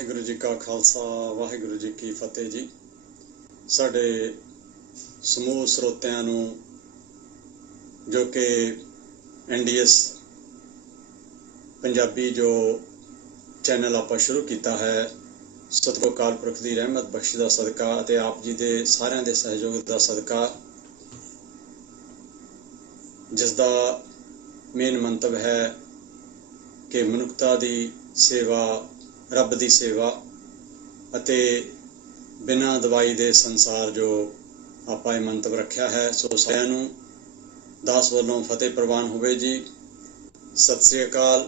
वाहिगुरु जी का खालसा वाहिगुरु जी की फतेह जी। साडे समूह ਸਰੋਤਿਆਂ ਨੂੰ जो कि NDS पंजाबी जो चैनल आप शुरू किया है, सतगुर अकाल पुरख की रहमत बख्श का सदका ते आप जी के सारिਆਂ के सहयोग का सदका, जिसका मेन मंतव है कि मनुखता की सेवा रब की सेवा अते बिना दवाई दे संसार जो आपा ये मंतव रखा है। सो सारिਆਂ ਨੂੰ दास वालों फतेह प्रवान होवे जी। सत श्री अकाल,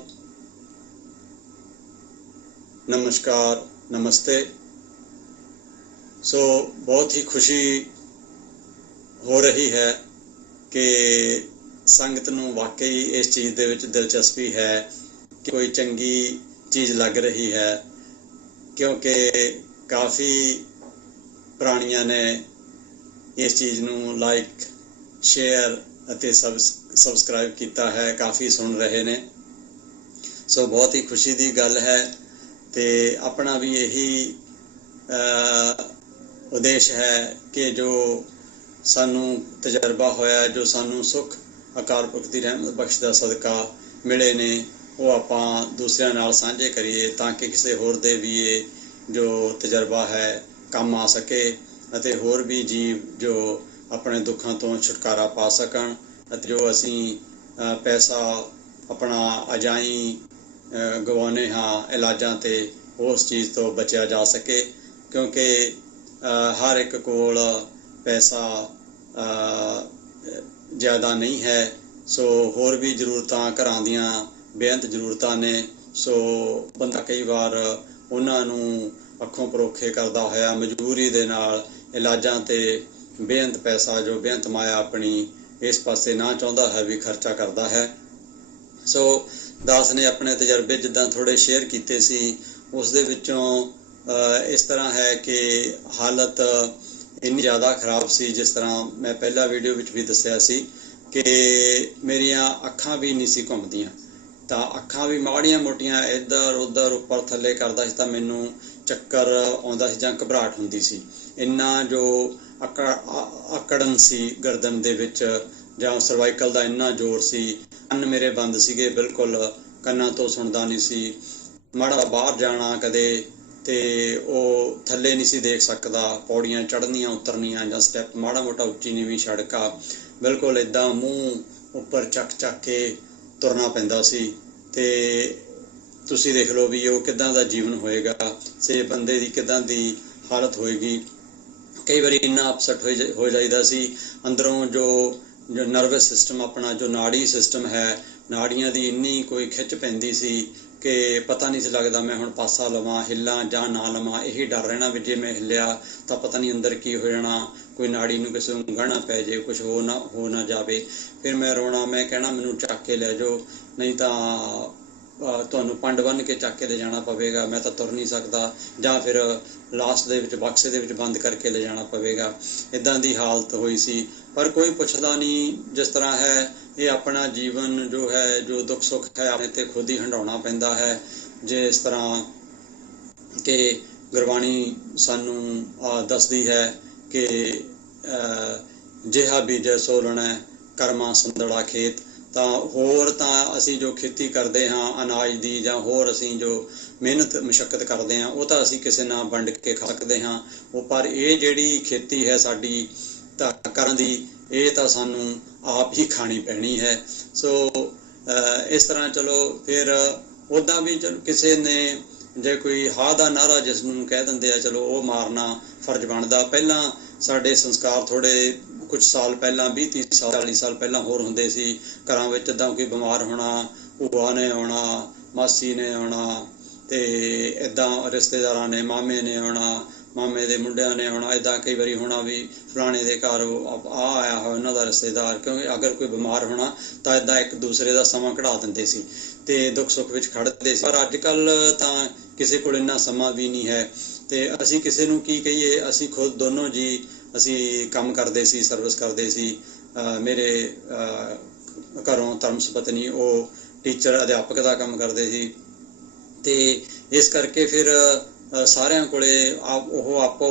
नमस्कार, नमस्ते। सो बहुत ही खुशी हो रही है कि संगत नूं वाकई इस चीज़ दे विच दिलचस्पी है कि कोई चंगी चीज़ लग रही है, क्योंकि काफ़ी प्राणियां ने इस चीज़ नूं लाइक शेयर अते सबसक्राइब किया है, काफ़ी सुन रहे ने। सो बहुत ही खुशी की गल है। तो अपना भी यही उद्देश्य है कि जो सानू तजर्बा होया, जो सानू सुख अकाल पुरख की रहमत बख्श का सदका मिले ने, वो आपां दूसरिਆਂ नाल साझे करिए ताकि किसी होर दे भी ये जो तजर्बा है काम आ सके अते होर भी जीव जो अपने दुखों तो छुटकारा पा सकन अते जो असी पैसा अपना अजाई गवाने हाँ इलाजां ते उस चीज़ तो बचा जा सके, क्योंकि हर एक कोल पैसा ज़्यादा नहीं है। सो होर भी जरूरतां घरां दियां बेअंत जरूरतां ने। सो बंदा कई बार उन्हां नूं अखों परोखे करदा होया मजबूरी दे नाल इलाजां ते बेअंत पैसा जो बेअंत माया अपनी इस पासे ना चाहुंदा है भी खर्चा करता है। सो दास ने अपने तजर्बे जिद्दां थोड़े शेयर कीते सी, उस दे विचों इस तरह है कि हालत इन्नी ज़्यादा खराब सी, जिस तरह मैं पहला वीडियो विच भी दस्सिया सी कि मेरियां अखां भी नहीं सी घुमदियां, तां अखां भी माड़ियां मोटियां इधर उधर उपर थल्ले करदा सी तां मैनूं चक्कर आउंदा सी जां घबराहट हुंदी सी। इन्ना जो अकड़न सी गर्दन दे विच जां सर्वाइकल का इन्ना जोर सी, ਕੰਨ मेरे बंद सीगे बिल्कुल, ਕੰਨਾਂ तो सुनदा नहीं सी। माड़ा बाहर जाना कदे ते ਉਹ थल्ले नहीं सी देख सकदा, पौड़ियां चढ़नियां उतरनियां जां स्टैप माड़ा मोटा उच्ची नीवीं सड़क आ बिल्कुल इदां मूँह उपर ਚੱਕ के तुरना पैंदा सी। ते तुसीं देख लो भी ਉਹ किदां दा जीवन होएगा, से बंदे दी किदां दी हालत होएगी। कई बार इन्ना अपसैट हो जाइदा सी अंदरों, जो नर्वस सिस्टम अपना जो नाड़ी सिस्टम है, नाड़ियां दी इन्नी कोई खिच पैंदी सी कि पता नहीं सी लगदा मैं हुण पासा लवां हिल्लां जां ना लवां। यही डर रहना भी जे मैं हिल्लिया तां पता नहीं अंदर की हो जाना, कोई नाड़ी नूं किसी नूं गहना पै जाए, कुछ हो ना जावे। फिर मैं रोना, मैं कहना मैनूं चक के लै जाओ, नहीं तां ਤੁਹਾਨੂੰ ਪੰਡ ਬੰਨ के ਚੱਕ के ले जाना पवेगा, मैं तो तुर नहीं सकता, ਜਾਂ फिर लास्ट ਦੇ ਵਿੱਚ बक्से ਦੇ ਵਿੱਚ बंद करके ले जाना पवेगा। इदां ਦੀ हालत होई सी। पर कोई पुछदा नहीं, जिस तरह है ये अपना जीवन जो है, जो दुख सुख है अपने ते खुद ही हंडाउणा पैंदा है। जिस तरह कि गुरबाणी सानू दसदी है कि जिहा बीजे सो लैणा करमां संदड़ा खेत। ਤਾਂ ਹੋਰ ਤਾਂ ਅਸੀਂ ਜੋ ਖੇਤੀ ਕਰਦੇ ਹਾਂ ਅਨਾਜ ਦੀ ਜਾਂ ਹੋਰ ਅਸੀਂ ਜੋ ਮਿਹਨਤ ਮੁਸ਼ੱਕਤ ਕਰਦੇ ਹਾਂ ਉਹ ਤਾਂ ਅਸੀਂ ਕਿਸੇ ਨਾਲ ਵੰਡ ਕੇ ਖਾ ਸਕਦੇ ਹਾਂ, ਉਹ ਪਰ ਇਹ ਜਿਹੜੀ ਖੇਤੀ ਹੈ ਸਾਡੀ ਤਾਂ ਕਰਨ ਦੀ, ਇਹ ਤਾਂ ਸਾਨੂੰ ਆਪ ਹੀ ਖਾਣੀ ਪੈਣੀ ਹੈ। ਸੋ ਇਸ ਤਰ੍ਹਾਂ ਚਲੋ ਫਿਰ ਉੱਦਾਂ ਵੀ ਚਲੋ ਕਿਸੇ ਨੇ ਜੇ ਕੋਈ ਹਾਂ ਦਾ ਨਾਰਾ ਜਿਸ ਨੂੰ ਕਹਿ ਦਿੰਦੇ ਆ, ਚਲੋ ਉਹ ਮਾਰਨਾ ਫਰਜ਼ ਬਣਦਾ। ਪਹਿਲਾਂ ਸਾਡੇ ਸੰਸਕਾਰ ਥੋੜ੍ਹੇ कुछ साल पहला 20-30 साल 40 साल पहला होर हुंदे सी। घरां विच इदां कोई बीमार होना, भूआ ने आउणा, मासी ने आउणा, ते इदां रिश्तेदारां ने, मामे ने आउणा, मामे दे मुंडिਆਂ ने आउणा। इदां कई वारी होना भी फलाणे दे घर आ आया होया उन्हां दा रिश्तेदार, क्योंकि अगर कोई बीमार होना तां इदां एक दूसरे दा समां कढा दिंदे सी ते दुख सुख विच खड़दे सी। पर अजकल तां किसी कोल इन्ना समां भी नहीं है ते असीं किसी नूं की कहीए। असीं खुद दोनों जी ਅਸੀਂ ਕੰਮ ਕਰਦੇ ਸੀ, ਸਰਵਿਸ ਕਰਦੇ ਸੀ। ਮੇਰੇ ਘਰੋਂ ਧਰਮ ਸੁਪਤਨੀ ਉਹ ਟੀਚਰ ਅਧਿਆਪਕ ਦਾ ਕੰਮ ਕਰਦੇ ਸੀ। ਤੇ ਇਸ ਕਰਕੇ ਫਿਰ ਸਾਰਿਆਂ ਕੋਲੇ ਉਹ ਆਪੋ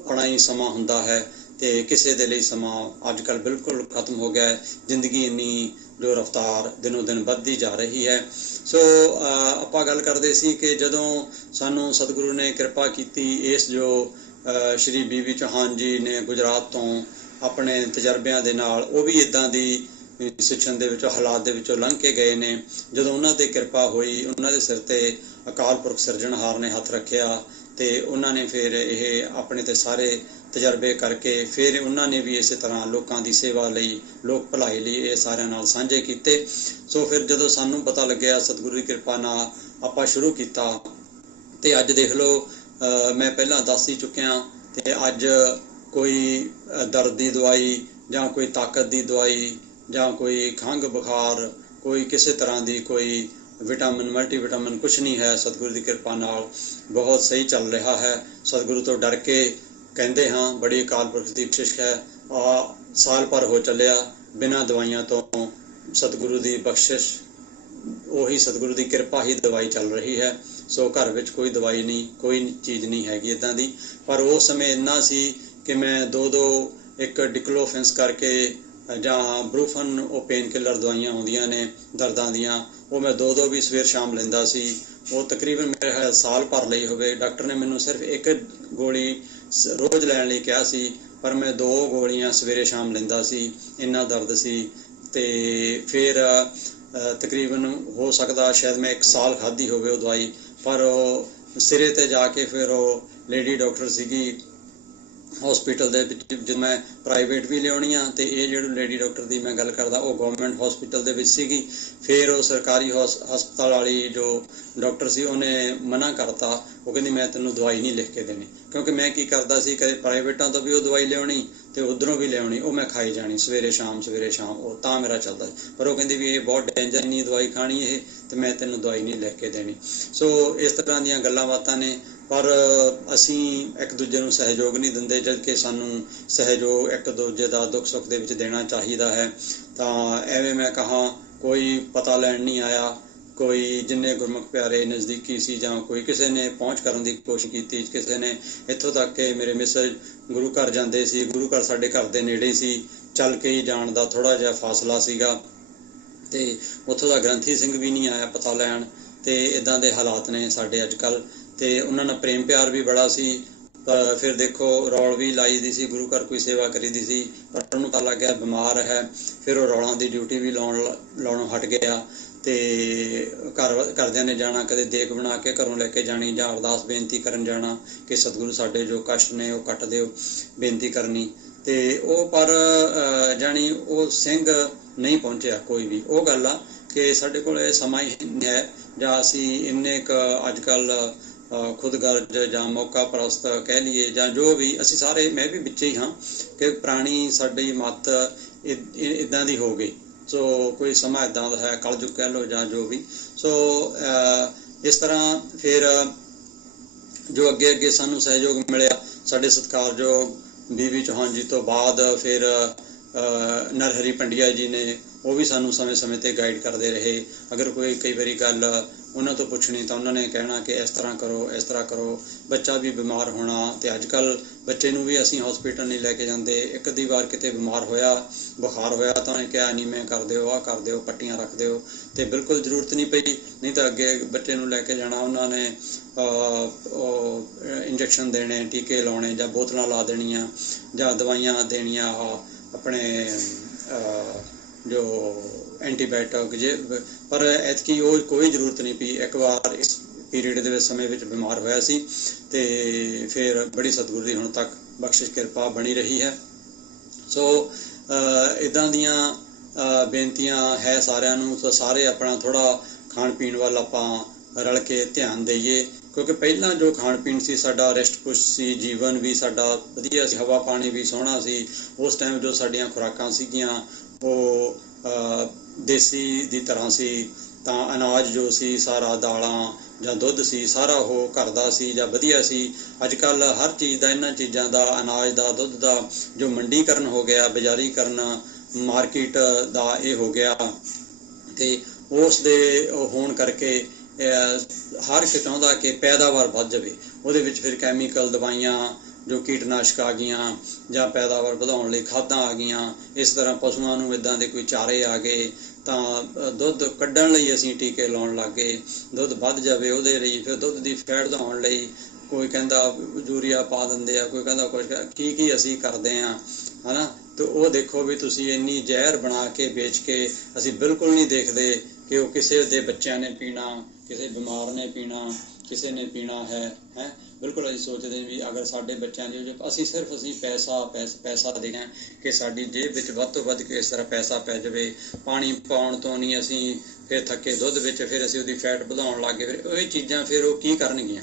ਆਪਣਾ ਹੀ ਸਮਾਂ ਹੁੰਦਾ ਹੈ ਤੇ ਕਿਸੇ ਦੇ ਲਈ ਸਮਾਂ ਅੱਜ ਕੱਲ੍ਹ ਬਿਲਕੁਲ ਖਤਮ ਹੋ ਗਿਆ ਹੈ। ਜ਼ਿੰਦਗੀ ਇੰਨੀ ਜੋ ਰਫ਼ਤਾਰ ਦਿਨੋਂ ਦਿਨ ਵੱਧਦੀ ਜਾ ਰਹੀ ਹੈ। ਸੋ ਆਪਾਂ ਗੱਲ ਕਰਦੇ ਸੀ ਕਿ ਜਦੋਂ ਸਾਨੂੰ ਸਤਿਗੁਰੂ ਨੇ ਕਿਰਪਾ ਕੀਤੀ, ਇਸ ਜੋ ਸ਼੍ਰੀ ਬੀਬੀ ਚੌਹਾਨ ਜੀ ਨੇ ਗੁਜਰਾਤ ਤੋਂ ਆਪਣੇ ਤਜਰਬਿਆਂ ਦੇ ਨਾਲ, ਉਹ ਵੀ ਇੱਦਾਂ ਦੀ ਸਿੱਖਣ ਦੇ ਵਿੱਚੋਂ ਹਾਲਾਤ ਦੇ ਵਿੱਚੋਂ ਲੰਘ ਕੇ ਗਏ ਨੇ। ਜਦੋਂ ਉਹਨਾਂ 'ਤੇ ਕਿਰਪਾ ਹੋਈ, ਉਹਨਾਂ ਦੇ ਸਿਰ 'ਤੇ ਅਕਾਲ ਪੁਰਖ ਸਿਰਜਣਹਾਰ ਨੇ ਹੱਥ ਰੱਖਿਆ ਤੇ ਉਹਨਾਂ ਨੇ ਫਿਰ ਇਹ ਆਪਣੇ 'ਤੇ ਸਾਰੇ ਤਜਰਬੇ ਕਰਕੇ ਫਿਰ ਉਹਨਾਂ ਨੇ ਵੀ ਇਸੇ ਤਰ੍ਹਾਂ ਲੋਕਾਂ ਦੀ ਸੇਵਾ ਲਈ, ਲੋਕ ਭਲਾਈ ਲਈ ਇਹ ਸਾਰਿਆਂ ਨਾਲ ਸਾਂਝੇ ਕੀਤੇ। ਸੋ ਫਿਰ ਜਦੋਂ ਸਾਨੂੰ ਪਤਾ ਲੱਗਿਆ, ਸਤਿਗੁਰੂ ਦੀ ਕਿਰਪਾ ਨਾਲ ਆਪਾਂ ਸ਼ੁਰੂ ਕੀਤਾ ਤੇ ਅੱਜ ਦੇਖ ਲਓ, ਮੈਂ ਪਹਿਲਾਂ ਦੱਸ ਹੀ ਚੁੱਕਿਆ ਤੇ ਅੱਜ ਕੋਈ ਦਰਦ ਦੀ ਦਵਾਈ ਜਾਂ ਕੋਈ ਤਾਕਤ ਦੀ ਦਵਾਈ ਜਾਂ ਕੋਈ ਖੰਘ ਬੁਖਾਰ, ਕੋਈ ਕਿਸੇ ਤਰ੍ਹਾਂ ਦੀ ਕੋਈ ਵਿਟਾਮਿਨ ਮਲਟੀਵਿਟਾਮਿਨ ਕੁਛ ਨਹੀਂ ਹੈ। ਸਤਿਗੁਰੂ ਦੀ ਕਿਰਪਾ ਨਾਲ ਬਹੁਤ ਸਹੀ ਚੱਲ ਰਿਹਾ ਹੈ। ਸਤਿਗੁਰੂ ਤੋਂ ਡਰ ਕੇ ਕਹਿੰਦੇ ਹਾਂ, ਬੜੀ ਅਕਾਲ ਪੁਰਖ ਦੀ ਬਖਸ਼ਿਸ਼ ਹੈ। ਸਾਲ ਭਰ ਹੋ ਚੱਲਿਆ ਬਿਨਾਂ ਦਵਾਈਆਂ ਤੋਂ, ਸਤਿਗੁਰੂ ਦੀ ਬਖਸ਼ਿਸ਼, ਉਹੀ ਸਤਿਗੁਰੂ ਦੀ ਕਿਰਪਾ ਹੀ ਦਵਾਈ ਚੱਲ ਰਹੀ ਹੈ। ਸੋ ਘਰ ਵਿੱਚ ਕੋਈ ਦਵਾਈ ਨਹੀਂ, ਕੋਈ ਚੀਜ਼ ਨਹੀਂ ਹੈਗੀ ਇੱਦਾਂ ਦੀ। ਪਰ ਉਸ ਸਮੇਂ ਇੰਨਾ ਸੀ ਕਿ ਮੈਂ ਦੋ ਇੱਕ ਡਿਕਲੋਫੈਂਸ ਕਰਕੇ ਜਾਂ ਬਰੂਫਨ, ਉਹ ਪੇਨ ਕਿਲਰ ਦਵਾਈਆਂ ਆਉਂਦੀਆਂ ਨੇ ਦਰਦਾਂ ਦੀਆਂ, ਉਹ ਮੈਂ ਦੋ ਵੀ ਸਵੇਰ ਸ਼ਾਮ ਲੈਂਦਾ ਸੀ। ਉਹ ਤਕਰੀਬਨ ਮੇਰੇ ਸਾਲ ਭਰ ਲਈ ਹੋਵੇ। ਡਾਕਟਰ ਨੇ ਮੈਨੂੰ ਸਿਰਫ ਇੱਕ ਗੋਲੀ ਰੋਜ਼ ਲੈਣ ਲਈ ਕਿਹਾ ਸੀ, ਪਰ ਮੈਂ 2 ਗੋਲੀਆਂ ਸਵੇਰੇ ਸ਼ਾਮ ਲੈਂਦਾ ਸੀ, ਇੰਨਾ ਦਰਦ ਸੀ। ਤੇ ਫਿਰ ਤਕਰੀਬਨ ਹੋ ਸਕਦਾ ਸ਼ਾਇਦ ਮੈਂ 1 ਸਾਲ ਖਾਧੀ ਹੋਵੇ ਉਹ ਦਵਾਈ। ਪਰ ਉਹ ਸਿਰੇ 'ਤੇ ਜਾ ਕੇ ਫਿਰ ਉਹ ਲੇਡੀ ਡਾਕਟਰ ਸੀਗੀ ਹਸਪੀਟਲ ਦੇ ਵਿੱਚ, ਜਦ ਮੈਂ ਪ੍ਰਾਈਵੇਟ ਵੀ ਲਿਆਉਣੀ ਆ ਤੇ ਇਹ ਜਿਹੜੀ ਲੇਡੀ ਡਾਕਟਰ ਦੀ ਮੈਂ ਗੱਲ ਕਰਦਾ, ਉਹ ਗਵਰਨਮੈਂਟ ਹਸਪੀਟਲ ਦੇ ਵਿੱਚ ਸੀਗੀ। ਫਿਰ ਉਹ ਸਰਕਾਰੀ ਹਸਪਤਾਲ ਵਾਲੀ ਜੋ ਡਾਕਟਰ ਸੀ, ਉਹਨੇ ਮਨਾ ਕਰਤਾ। ਉਹ ਕਹਿੰਦੀ ਮੈਂ ਤੈਨੂੰ ਦਵਾਈ ਨਹੀਂ ਲਿਖ ਕੇ ਦੇਣੀ, ਕਿਉਂਕਿ ਮੈਂ ਕੀ ਕਰਦਾ ਸੀ, ਕਦੇ ਪ੍ਰਾਈਵੇਟਾਂ ਤੋਂ ਵੀ ਉਹ ਦਵਾਈ ਲਿਆਉਣੀ ਤੇ ਉੱਧਰੋਂ ਵੀ ਲਿਆਉਣੀ, ਉਹ ਮੈਂ ਖਾਈ ਜਾਣੀ ਸਵੇਰੇ ਸ਼ਾਮ, ਉਹ ਤਾਂ ਮੇਰਾ ਚੱਲਦਾ ਸੀ। ਪਰ ਉਹ ਕਹਿੰਦੀ ਵੀ ਇਹ ਬਹੁਤ ਡੇਂਜਰ, ਨਹੀਂ ਦਵਾਈ ਖਾਣੀ ਇਹ, ਤੇ ਮੈਂ ਤੈਨੂੰ ਦਵਾਈ ਨਹੀਂ ਲਿਖ ਕੇ ਦੇਣੀ। ਸੋ ਇਸ ਤਰ੍ਹਾਂ ਦੀਆਂ ਗੱਲਾਂ ਬਾਤਾਂ ਨੇ। ਪਰ ਅਸੀਂ ਇੱਕ ਦੂਜੇ ਨੂੰ ਸਹਿਯੋਗ ਨਹੀਂ ਦਿੰਦੇ, ਜਦ ਕਿ ਸਾਨੂੰ ਸਹਿਯੋਗ ਇੱਕ ਦੂਜੇ ਦਾ ਦੁੱਖ ਸੁੱਖ ਦੇ ਵਿੱਚ ਦੇਣਾ ਚਾਹੀਦਾ ਹੈ। ਤਾਂ ਐਵੇਂ ਮੈਂ ਕਹਾਂ, ਕੋਈ ਪਤਾ ਲੈਣ ਨਹੀਂ ਆਇਆ, ਕੋਈ ਜਿੰਨੇ ਗੁਰਮੁਖ ਪਿਆਰੇ ਨਜ਼ਦੀਕੀ ਸੀ, ਜਾਂ ਕੋਈ ਕਿਸੇ ਨੇ ਪਹੁੰਚ ਕਰਨ ਦੀ ਕੋਸ਼ਿਸ਼ ਕੀਤੀ, ਕਿਸੇ ਨੇ ਇੱਥੋਂ ਤੱਕ ਕਿ ਮੇਰੇ ਮਿਸਜ ਗੁਰੂ ਘਰ ਜਾਂਦੇ ਸੀ, ਗੁਰੂ ਘਰ ਸਾਡੇ ਘਰ ਦੇ ਨੇੜੇ ਸੀ, ਚੱਲ ਕੇ ਹੀ ਜਾਣ ਦਾ ਥੋੜ੍ਹਾ ਜਿਹਾ ਫਾਸਲਾ ਸੀਗਾ, ਤੇ ਉੱਥੋਂ ਦਾ ਗ੍ਰੰਥੀ ਸਿੰਘ ਵੀ ਨਹੀਂ ਆਇਆ ਪਤਾ ਲੈਣ। ਤੇ ਇੱਦਾਂ ਦੇ ਹਾਲਾਤ ਨੇ ਸਾਡੇ ਅੱਜ ਕੱਲ੍ਹ। ਤੇ ਉਹਨਾਂ ਨਾਲ ਪ੍ਰੇਮ ਪਿਆਰ ਵੀ ਬੜਾ ਸੀ। ਪਰ ਫਿਰ ਦੇਖੋ, ਰੌਲ ਵੀ ਲਾਈ ਦੀ ਸੀ, ਗੁਰੂ ਘਰ ਕੋਈ ਸੇਵਾ ਕਰੀਦੀ ਸੀ, ਪਰ ਉਹਨੂੰ ਪਤਾ ਲੱਗ ਗਿਆ ਬਿਮਾਰ ਹੈ। ਫਿਰ ਉਹ ਰੌਲਾਂ ਦੀ ਡਿਊਟੀ ਵੀ ਲਾਉਣੋਂ ਹਟ ਗਿਆ। ਤੇ ਘਰਦਿਆਂ ਨੇ ਜਾਣਾ, ਕਦੇ ਦੇਗ ਬਣਾ ਕੇ ਘਰੋਂ ਲੈ ਕੇ ਜਾਣੀ, ਜਾਂ ਅਰਦਾਸ ਬੇਨਤੀ ਕਰਨ ਜਾਣਾ ਕਿ ਸਤਿਗੁਰੂ ਸਾਡੇ ਜੋ ਕਸ਼ਟ ਨੇ ਉਹ ਕੱਟ ਦਿਓ, ਬੇਨਤੀ ਕਰਨੀ। ਤੇ ਉਹ ਪਰ ਜਾਣੀ ਉਹ ਸਿੰਘ ਨਹੀਂ ਪਹੁੰਚਿਆ ਕੋਈ ਵੀ। ਉਹ ਗੱਲ ਆ ਕਿ ਸਾਡੇ ਕੋਲ ਇਹ ਸਮਾਂ ਹੀ ਨਹੀਂ ਹੈ, ਜਾਂ ਅਸੀਂ ਇੰਨੇ ਕੁ ਅੱਜ ਕੱਲ੍ਹ ਖੁਦਗਰਜ਼ ਜਾਂ ਮੌਕਾ ਪ੍ਰਸਤ ਕਹਿ ਲਈਏ, ਜਾਂ ਜੋ ਵੀ, ਅਸੀਂ ਸਾਰੇ, ਮੈਂ ਵੀ ਵਿੱਚ ਹੀ ਹਾਂ, ਕਿ ਪੁਰਾਣੀ ਸਾਡੀ ਮੱਤ ਇੱਦਾਂ ਦੀ ਹੋ ਗਈ। ਸੋ ਕੋਈ ਸਮਾਂ ਇੱਦਾਂ ਦਾ ਹੈ, ਕਲਯੁੱਗ ਕਹਿ ਲਓ ਜਾਂ ਜੋ ਵੀ। ਸੋ ਇਸ ਤਰ੍ਹਾਂ ਫਿਰ ਜੋ ਅੱਗੇ ਸਾਨੂੰ ਸਹਿਯੋਗ ਮਿਲਿਆ, ਸਾਡੇ ਸਤਿਕਾਰਯੋਗ ਬੀਬੀ ਚੌਹਾਨ ਜੀ ਤੋਂ ਬਾਅਦ ਫਿਰ ਨਰਹਰੀ ਪੰਡਿਆ ਜੀ ਨੇ, ਉਹ ਵੀ ਸਾਨੂੰ ਸਮੇਂ-ਸਮੇਂ 'ਤੇ ਗਾਈਡ ਕਰਦੇ ਰਹੇ। ਅਗਰ ਕੋਈ ਕਈ ਵਾਰੀ ਗੱਲ ਉਹਨਾਂ ਤੋਂ ਪੁੱਛਣੀ ਤਾਂ ਉਹਨਾਂ ਨੇ ਕਹਿਣਾ ਕਿ ਇਸ ਤਰ੍ਹਾਂ ਕਰੋ, ਇਸ ਤਰ੍ਹਾਂ ਕਰੋ। ਬੱਚਾ ਵੀ ਬਿਮਾਰ ਹੋਣਾ, ਤੇ ਅੱਜ ਕੱਲ੍ਹ ਬੱਚੇ ਨੂੰ ਵੀ ਅਸੀਂ ਹਸਪੀਟਲ ਨਹੀਂ ਲੈ ਕੇ ਜਾਂਦੇ। ਇੱਕ ਅੱਧੀ ਵਾਰ ਕਿਤੇ ਬਿਮਾਰ ਹੋਇਆ, ਬੁਖਾਰ ਹੋਇਆ, ਤਾਂ ਉਹਨੇ ਕਿਹਾ ਐਨੀਮੀਆ ਕਰ ਦਿਓ, ਆਹ ਕਰ ਦਿਓ, ਪੱਟੀਆਂ ਰੱਖ ਦਿਓ, ਤੇ ਬਿਲਕੁਲ ਜ਼ਰੂਰਤ ਨਹੀਂ ਪਈ। ਨਹੀਂ ਤਾਂ ਅੱਗੇ ਬੱਚੇ ਨੂੰ ਲੈ ਕੇ ਜਾਣਾ, ਉਹਨਾਂ ਨੇ ਇੰਜੈਕਸ਼ਨ ਦੇਣੇ, ਟੀਕੇ ਲਾਉਣੇ, ਜਾਂ ਬੋਤਲਾਂ ਲਾ ਦੇਣੀਆਂ, ਜਾਂ ਦਵਾਈਆਂ ਦੇਣੀਆਂ, ਆਪਣੇ ਜੋ ਐਂਟੀਬਾਇਓਟਿਕ ਜੇ। ਪਰ ਐਤਕੀ ਉਹ ਕੋਈ ਜ਼ਰੂਰਤ ਨਹੀਂ ਪਈ। ਇੱਕ ਵਾਰ ਇਸ ਪੀਰੀਅਡ ਦੇ ਵਿੱਚ, ਸਮੇਂ ਵਿੱਚ ਬਿਮਾਰ ਹੋਇਆ ਸੀ, ਤੇ ਫਿਰ ਬੜੀ ਸਤਿਗੁਰੂ ਦੀ ਹੁਣ ਤੱਕ ਬਖਸ਼ਿਸ਼ ਕਿਰਪਾ ਬਣੀ ਰਹੀ ਹੈ। ਸੋ ਇੱਦਾਂ ਦੀਆਂ ਬੇਨਤੀਆਂ ਹੈ ਸਾਰਿਆਂ ਨੂੰ। ਤਾਂ ਸਾਰੇ ਆਪਣਾ ਥੋੜ੍ਹਾ ਖਾਣ ਪੀਣ ਵੱਲ ਆਪਾਂ ਰਲ ਕੇ ਧਿਆਨ ਦੇਈਏ, ਕਿਉਂਕਿ ਪਹਿਲਾਂ ਜੋ ਖਾਣ ਪੀਣ ਸੀ ਸਾਡਾ ਰਿਸ਼ਟ ਪੁਸ਼ਟ ਸੀ, ਜੀਵਨ ਵੀ ਸਾਡਾ ਵਧੀਆ ਸੀ, ਹਵਾ ਪਾਣੀ ਵੀ ਸੋਹਣਾ ਸੀ। ਉਸ ਟਾਈਮ ਜੋ ਸਾਡੀਆਂ ਖੁਰਾਕਾਂ ਸੀਗੀਆਂ ਉਹ ਦੇਸੀ ਦੀ ਤਰ੍ਹਾਂ ਸੀ। ਤਾਂ ਅਨਾਜ ਜੋ ਸੀ ਸਾਰਾ, ਦਾਲਾਂ ਜਾਂ ਦੁੱਧ ਸੀ, ਸਾਰਾ ਉਹ ਘਰ ਦਾ ਸੀ ਜਾਂ ਵਧੀਆ ਸੀ। ਅੱਜ ਕੱਲ੍ਹ ਹਰ ਚੀਜ਼ ਦਾ, ਇਹਨਾਂ ਚੀਜ਼ਾਂ ਦਾ, ਅਨਾਜ ਦਾ, ਦੁੱਧ ਦਾ ਜੋ ਮੰਡੀਕਰਨ ਹੋ ਗਿਆ, ਬਜ਼ਾਰੀਕਰਨ, ਮਾਰਕੀਟ ਦਾ ਇਹ ਹੋ ਗਿਆ, ਤੇ ਉਸ ਦੇ ਹੋਣ ਕਰਕੇ ਹਰ ਇੱਕ ਚਾਹੁੰਦਾ ਕਿ ਪੈਦਾਵਾਰ ਵੱਧ ਜਾਵੇ। ਉਹਦੇ ਵਿੱਚ ਫਿਰ ਕੈਮੀਕਲ ਦਵਾਈਆਂ ਜੋ ਕੀਟਨਾਸ਼ਕ ਆ ਗਈਆਂ ਜਾਂ ਪੈਦਾਵਾਰ ਵਧਾਉਣ ਲਈ ਖਾਦਾਂ ਆ ਗਈਆਂ। ਇਸ ਤਰ੍ਹਾਂ ਪਸ਼ੂਆਂ ਨੂੰ ਇੱਦਾਂ ਦੇ ਕੋਈ ਚਾਰੇ ਆ ਗਏ ਤਾਂ ਦੁੱਧ ਕੱਢਣ ਲਈ ਅਸੀਂ ਟੀਕੇ ਲਾਉਣ ਲੱਗ ਗਏ। ਦੁੱਧ ਵੱਧ ਜਾਵੇ ਉਹਦੇ ਲਈ, ਫਿਰ ਦੁੱਧ ਦੀ ਫੈਟ ਵਧਾਉਣ ਲਈ ਕੋਈ ਕਹਿੰਦਾ ਯੂਰੀਆ ਪਾ ਦਿੰਦੇ ਆ, ਕੋਈ ਕਹਿੰਦਾ ਕੁਛ, ਕੀ ਅਸੀਂ ਕਰਦੇ ਹਾਂ, ਹੈ ਨਾ। ਤੇ ਉਹ ਦੇਖੋ ਵੀ ਤੁਸੀਂ ਇੰਨੀ ਜ਼ਹਿਰ ਬਣਾ ਕੇ ਵੇਚ ਕੇ ਅਸੀਂ ਬਿਲਕੁਲ ਨਹੀਂ ਦੇਖਦੇ ਕਿ ਉਹ ਕਿਸੇ ਦੇ ਬੱਚਿਆਂ ਨੇ ਪੀਣਾ, ਕਿਸੇ ਬਿਮਾਰ ਨੇ ਪੀਣਾ, ਕਿਸੇ ਨੇ ਪੀਣਾ ਹੈ ਬਿਲਕੁਲ ਅਸੀਂ ਸੋਚਦੇ ਵੀ ਅਗਰ ਸਾਡੇ ਬੱਚਿਆਂ ਦੀ ਅਸੀਂ ਪੈਸਾ ਦੇਣਾ ਕਿ ਸਾਡੀ ਜੇਬ ਵਿੱਚ ਵੱਧ ਤੋਂ ਵੱਧ ਕੇ ਇਸ ਤਰ੍ਹਾਂ ਪੈਸਾ ਪੈ ਜਾਵੇ। ਪਾਣੀ ਪਾਉਣ ਤੋਂ ਨਹੀਂ ਅਸੀਂ ਫਿਰ ਥੱਕੇ ਦੁੱਧ ਵਿੱਚ, ਫਿਰ ਅਸੀਂ ਉਹਦੀ ਫੈਟ ਵਧਾਉਣ ਲੱਗ ਗਏ। ਫਿਰ ਉਹ ਚੀਜ਼ਾਂ ਫਿਰ ਉਹ ਕੀ ਕਰਨਗੀਆਂ।